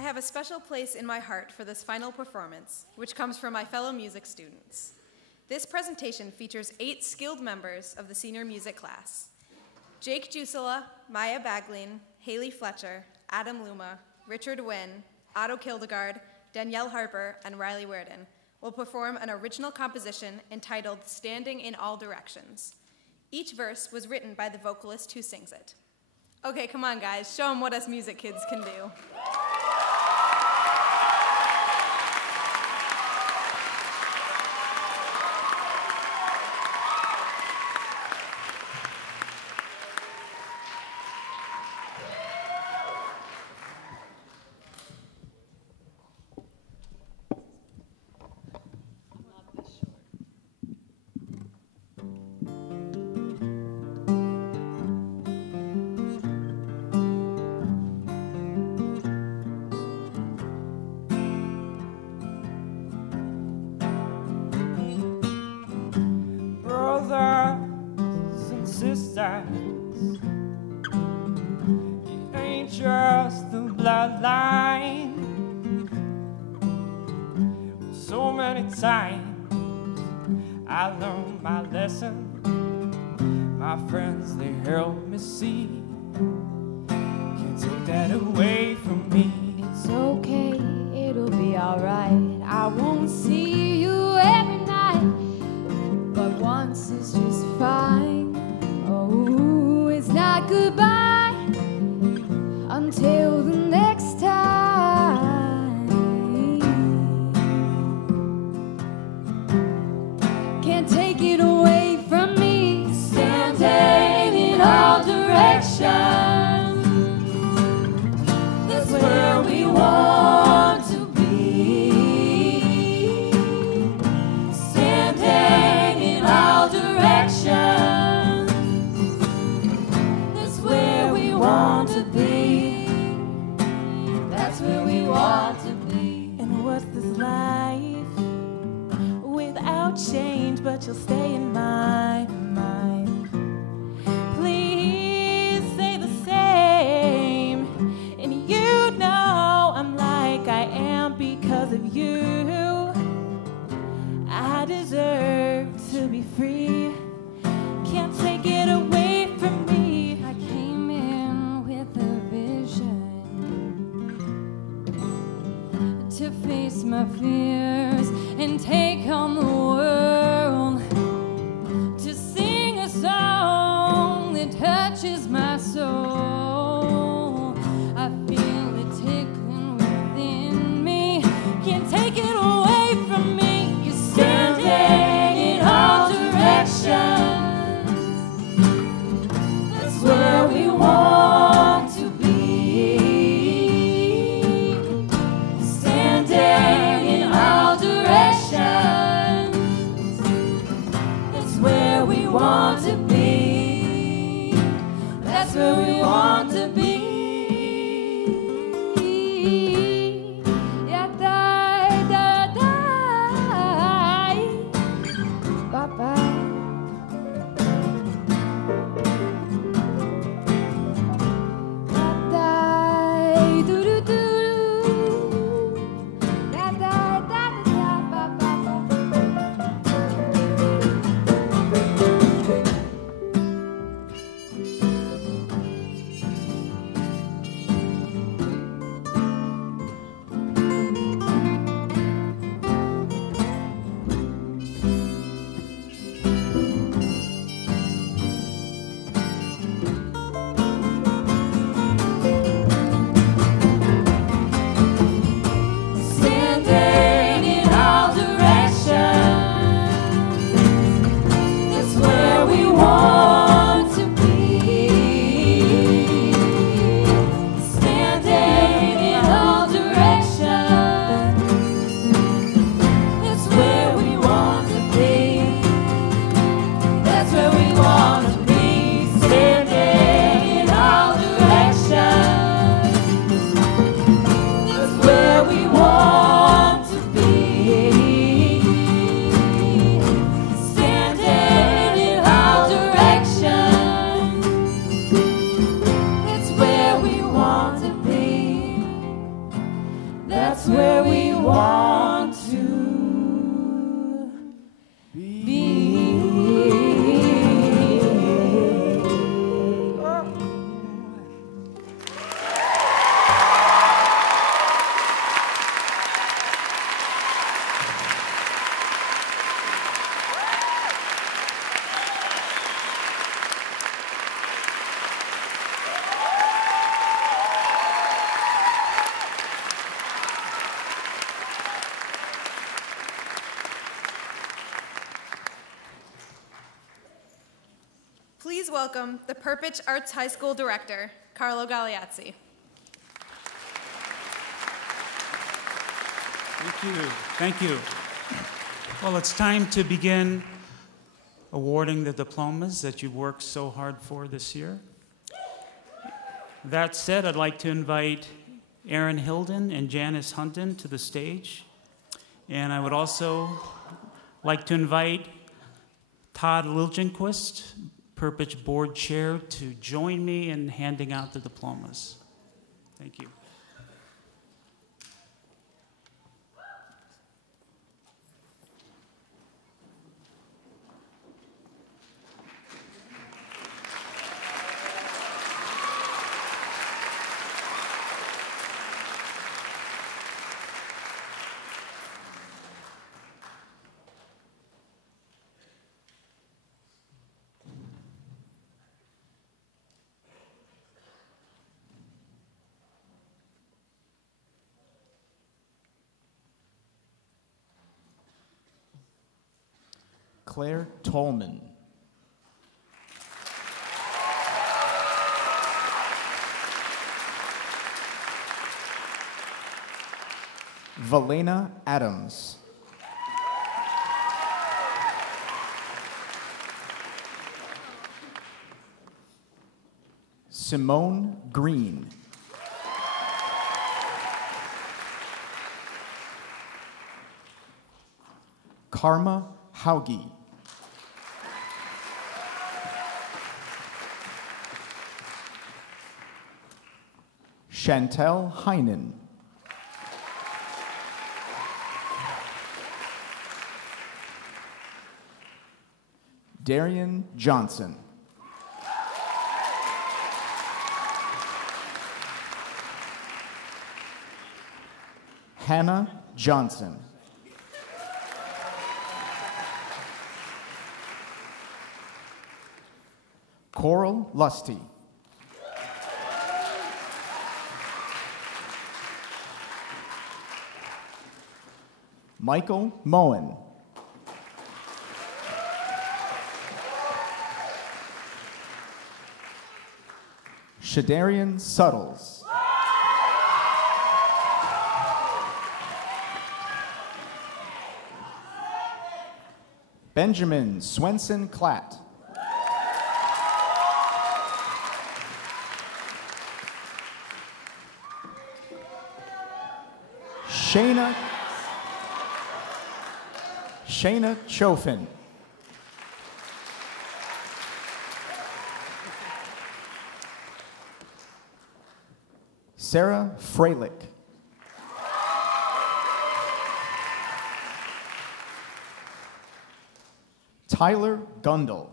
have a special place in my heart for this final performance, which comes from my fellow music students. This presentation features 8 skilled members of the senior music class. Jake Jusela, Maya Baglin, Haley Fletcher, Adam Luma, Richard Wynn, Otto Kildegard, Danielle Harper, and Riley Werden will perform an original composition entitled Standing in All Directions. Each verse was written by the vocalist who sings it. Okay, come on, guys. Show them what us music kids can do. Brothers and sisters, it ain't just the bloodline. So many times I learned my lesson. My friends, they help me see. Can't take that away from me. It's okay, it'll be alright. I won't see you every night, but once is just fine. Oh, it's not goodbye until the next time. Can't take it away from me. Standing in all directions, that's where we want to be. Standing in all directions, that's where we want to be. That's where we want to be. And what's this life without change? But you'll stay in my mind. Please say the same. And you know I'm like I am because of you. I deserve to be free. Can't take it away from me. I came in with a vision to face my fears and take on the world, to sing a song that touches my soul. I feel it tickling within me. Can't take it away from me. You're standing in all directions. That's where we want to be. Standing in all directions. That's where we want to be. That's where we want to be. Yeah, die, die, die. Bye-bye. Die, doo-doo-doo-doo. Die, die, die, die, ba-ba-ba. want to be. Please welcome the Perpich Arts High School Director, Carlo Galeazzi. Thank you. Well, it's time to begin awarding the diplomas that you've worked so hard for this year. That said, I'd like to invite Erin Hilden and Janice Hunton to the stage. And I would also like to invite Todd Liljenquist, Perpich Board Chair, to join me in handing out the diplomas. Thank you. Claire Tolman. Valena Adams. Simone Green. Karma Hauge. Chantel Heinen. Darian Johnson. Hannah Johnson. Coral Lusty. Michael Moen. Shadarian Suttles. Benjamin Swenson Klatt. Shayna Chofin. Sarah Freilich. Tyler Gundel.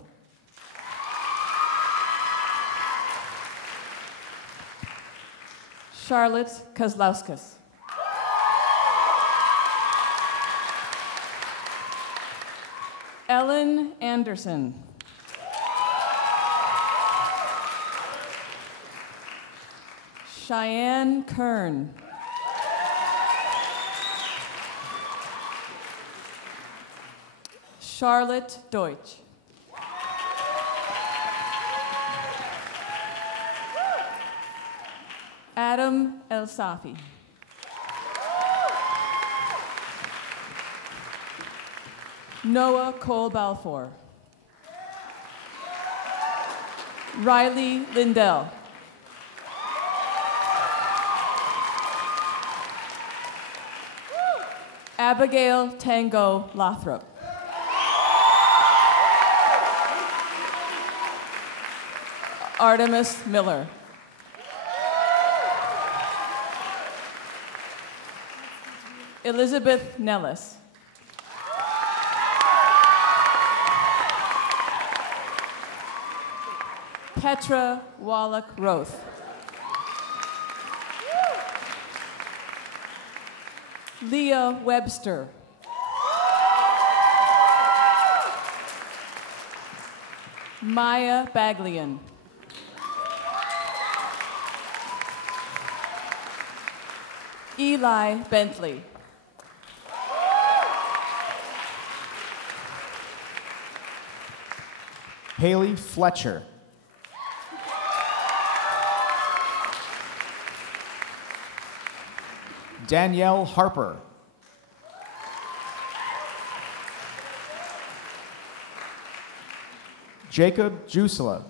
Charlotte Kozlauskas. Ellen Anderson. Cheyenne Kern. Charlotte Deutsch. Adam El Safi. Noah Cole Balfour. Riley Lindell. Abigail Tango Lothrop. Artemis Miller. Elizabeth Nellis. Petra Wallach-Roth. Leah Webster. Maya Baglian. Eli Bentley. Haley Fletcher. Danielle Harper. Jacob Jusela.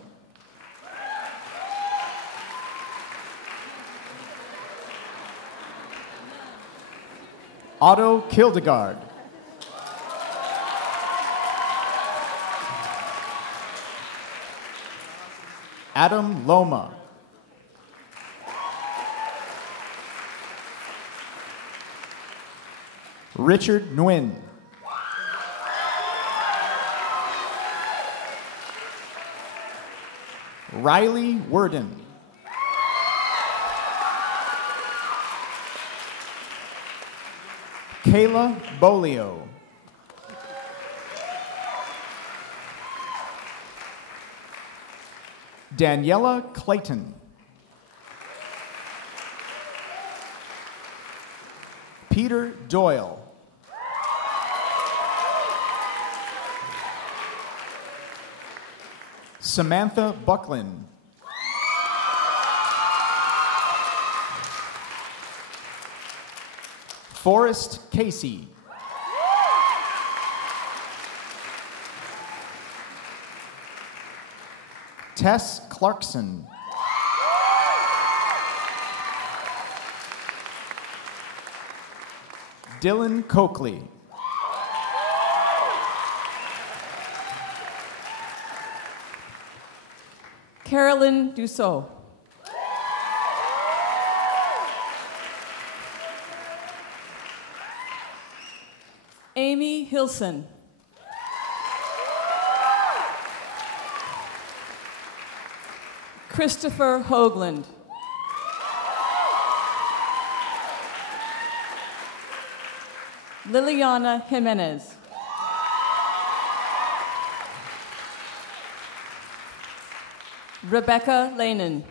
Otto Kildegard. Adam Loma. Richard Nguyen. Riley Worden. Kayla Bolio. Daniela Clayton. Peter Doyle. Samantha Buckland. Forrest Casey. Tess Clarkson. Dylan Coakley. Carolyn Dussault. Amy Hilson. Christopher Hoagland. Liliana Jimenez. Rebecca Lanin.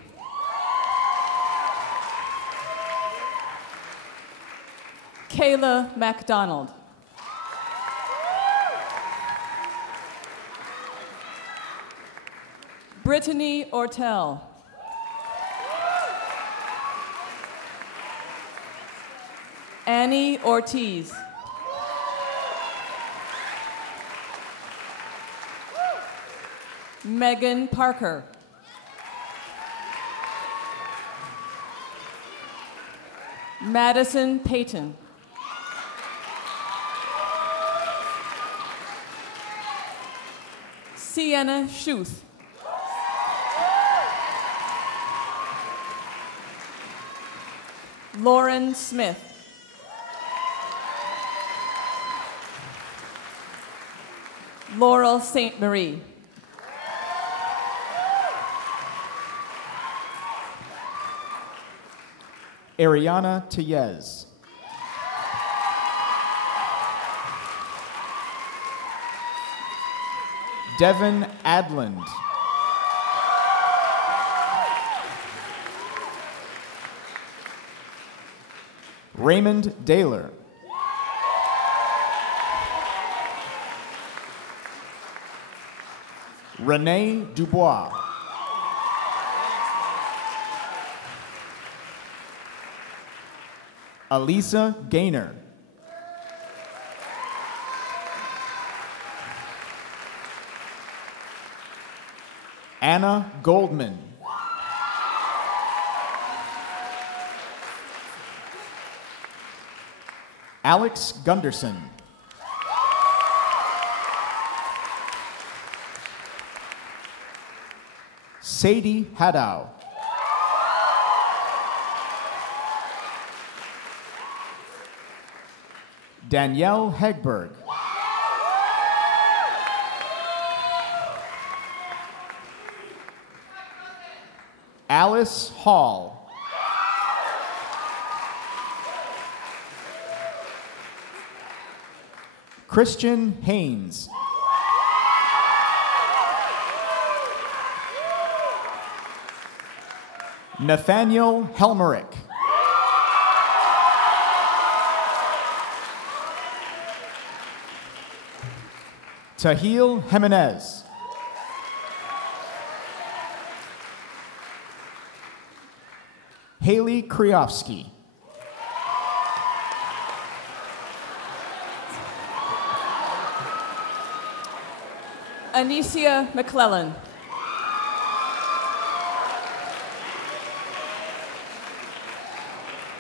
Kayla MacDonald. Brittany Ortel. Annie Ortiz. Megan Parker. Madison Payton. Sienna Schuth. Lauren Smith. Laurel St. Marie. Ariana Tellez. Devin Adland. Raymond Daler. Renee Dubois. Alisa Gaynor. Anna Goldman. Alex Gunderson. Sadie Haddow. Danielle Hegberg. Alice Hall. Christian Haynes. Nathaniel Helmerick. Tahil Jimenez. Haley Kriofsky. Anicia McClellan.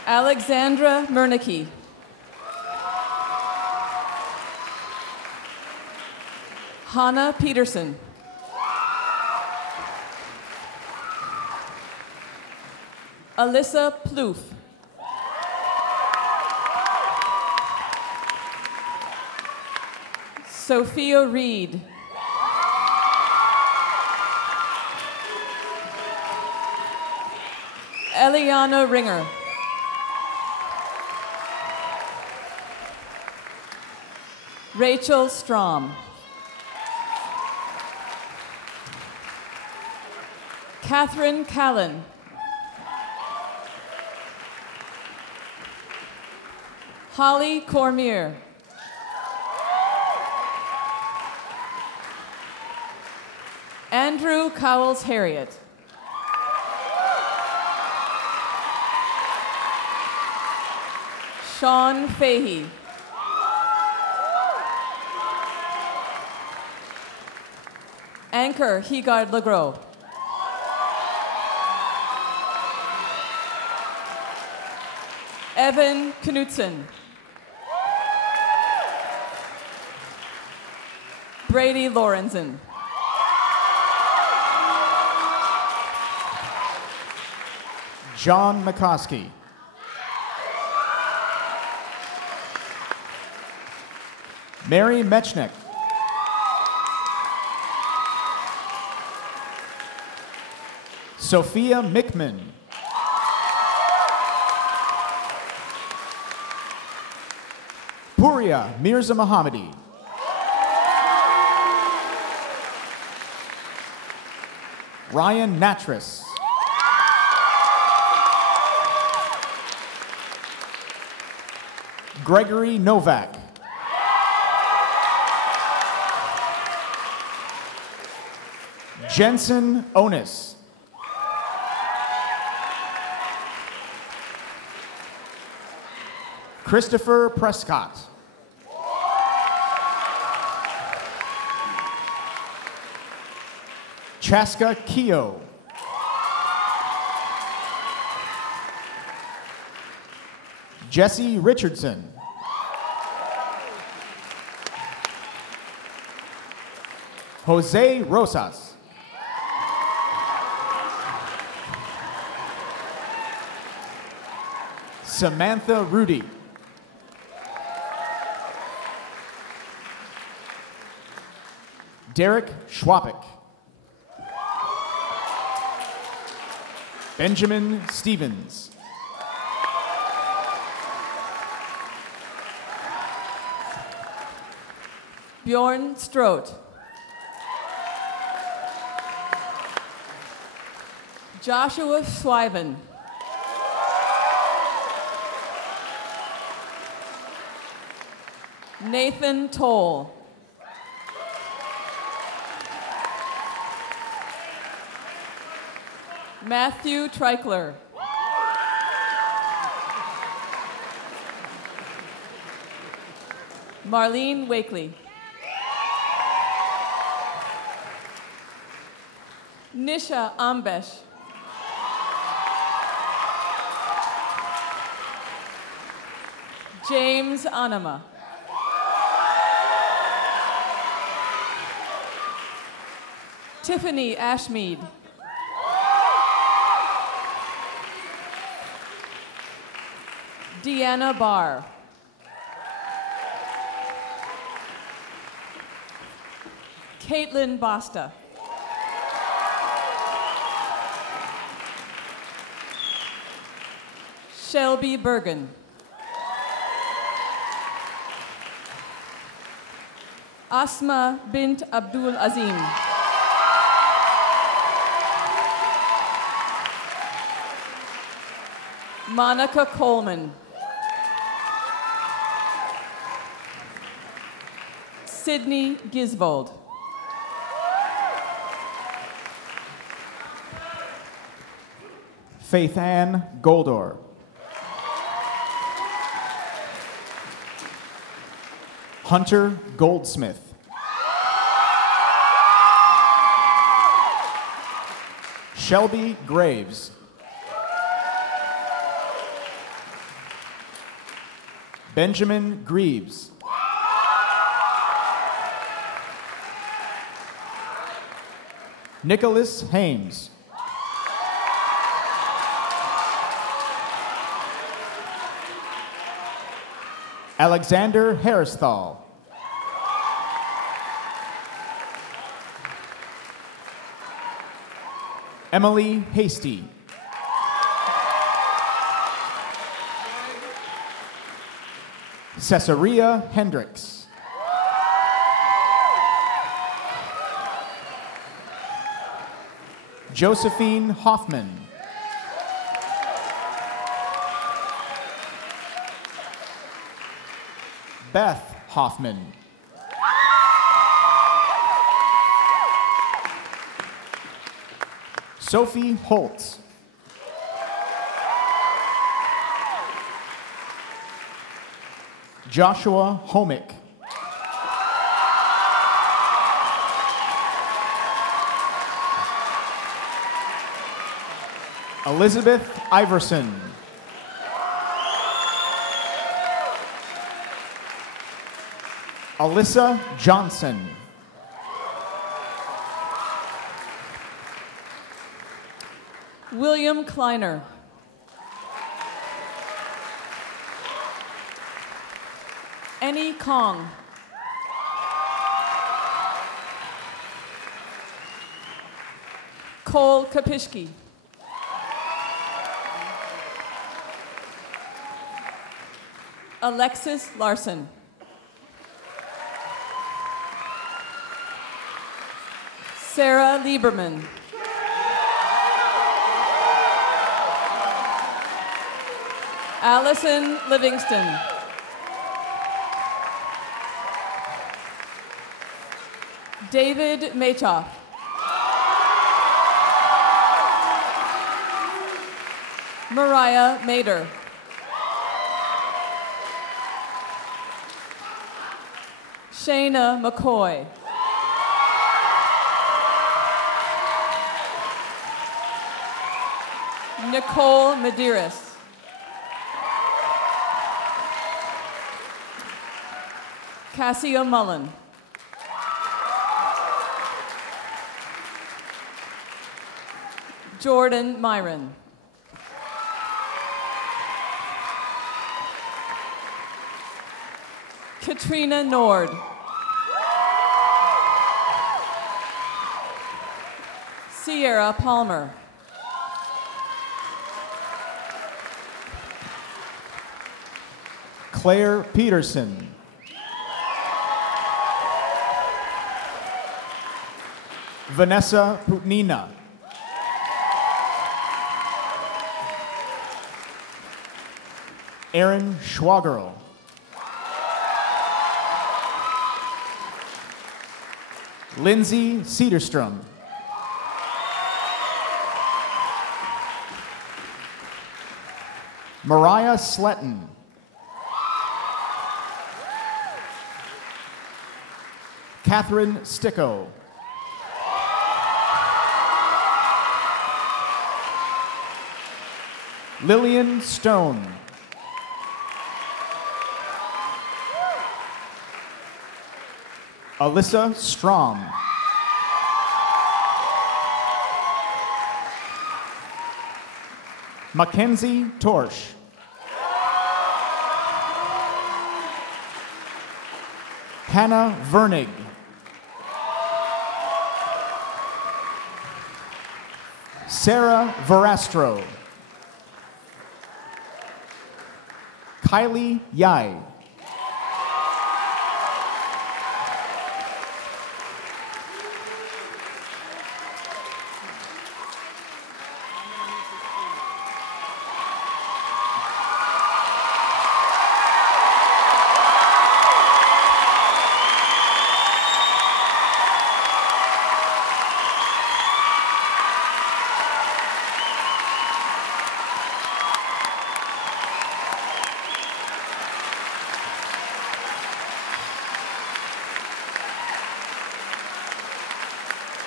Alexandra Murneke. Hannah Peterson. Alyssa Plouffe. Sophia Reed. Eliana Ringer. Rachel Strom. Catherine Callan. Holly Cormier. Andrew Cowles Harriet. Sean Fahey. Anchor Hegard Legros. Evan Knutson. Brady Lorenzen. John McCoskey. Mary Mechnick. Sophia Mickman. Puria Mirza Mohammadi. Ryan Natras. Gregory Novak. Jensen Onis. Christopher Prescott. Chaska Keogh. Jesse Richardson. Jose Rosas. Samantha Rudy. Derek Schwapik. Benjamin Stevens. Bjorn Strout. Joshua Schweiben. Nathan Toll. Matthew Treichler. Marlene Wakely. Nisha Ambesh. James Anama. Tiffany Ashmead. Deanna Barr. Caitlin Basta. Shelby Bergen. Asma bint Abdul Azim. Monica Coleman. Sydney Gisvold. Faith Ann Goldor. Hunter Goldsmith. Shelby Graves. Benjamin Greaves. Nicholas Hames. Alexander Harristhal. Emily Hasty. Caesarea Hendricks. Josephine Hoffman. Beth Hoffman. Sophie Holtz. Joshua Homick. Elizabeth Iverson. Alyssa Johnson. William Kleiner. Annie Kong. Cole Kapishki. Alexis Larson. Sarah Lieberman. Allison Livingston. David Machoff. Mariah Mader. Shayna McCoy. Nicole Medeiros. Cassia Mullen. Jordan Myron. Katrina Nord. Sierra Palmer. Claire Peterson. Vanessa Putnina. Aaron Schwagerl. Lindsay Cedarstrom. Mariah Sletton. Catherine Sticko. Lillian Stone. Alyssa Strom. Mackenzie Torsch. Hannah Vernig. Sarah Verastro. Kylie Yai.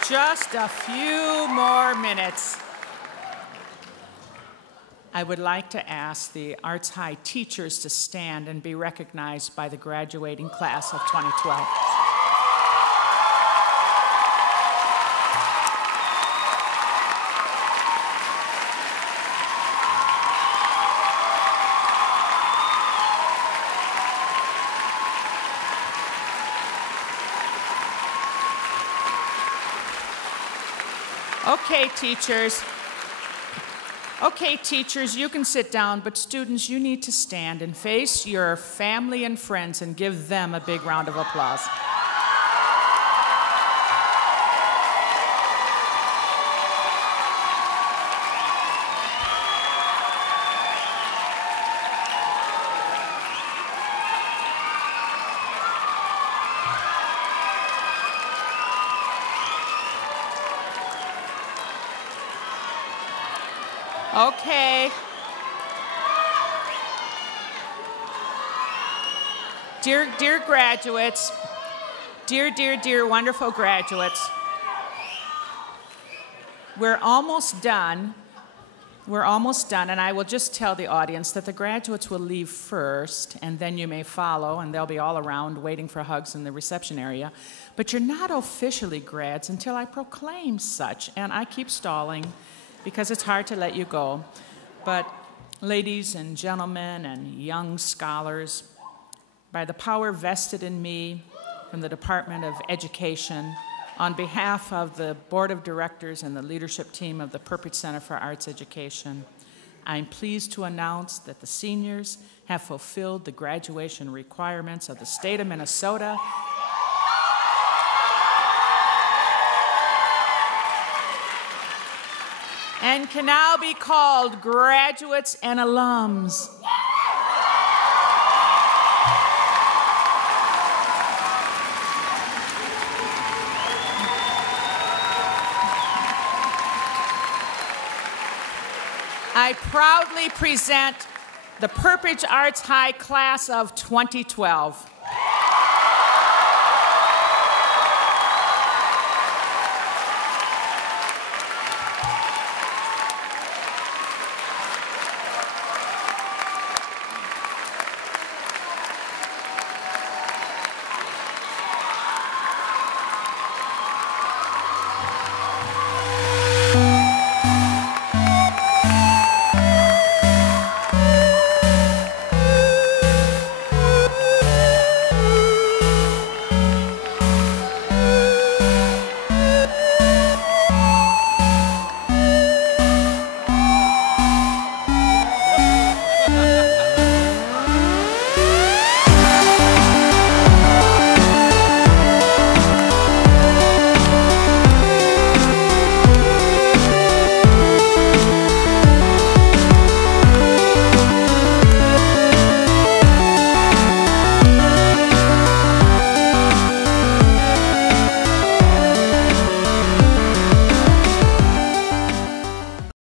Just a few more minutes. I would like to ask the Arts High teachers to stand and be recognized by the graduating class of 2012. Okay, teachers, you can sit down, but students, you need to stand and face your family and friends and give them a big round of applause. Okay. Dear graduates, dear wonderful graduates, we're almost done. And I will just tell the audience that the graduates will leave first, and then you may follow, and they'll be all around waiting for hugs in the reception area. But you're not officially grads until I proclaim such, and I keep stalling because it's hard to let you go. But ladies and gentlemen and young scholars, by the power vested in me from the Department of Education, on behalf of the Board of Directors and the leadership team of the Perpich Center for Arts Education, I'm pleased to announce that the seniors have fulfilled the graduation requirements of the state of Minnesota and can now be called graduates and alums. I proudly present the Perpich Arts High Class of 2012.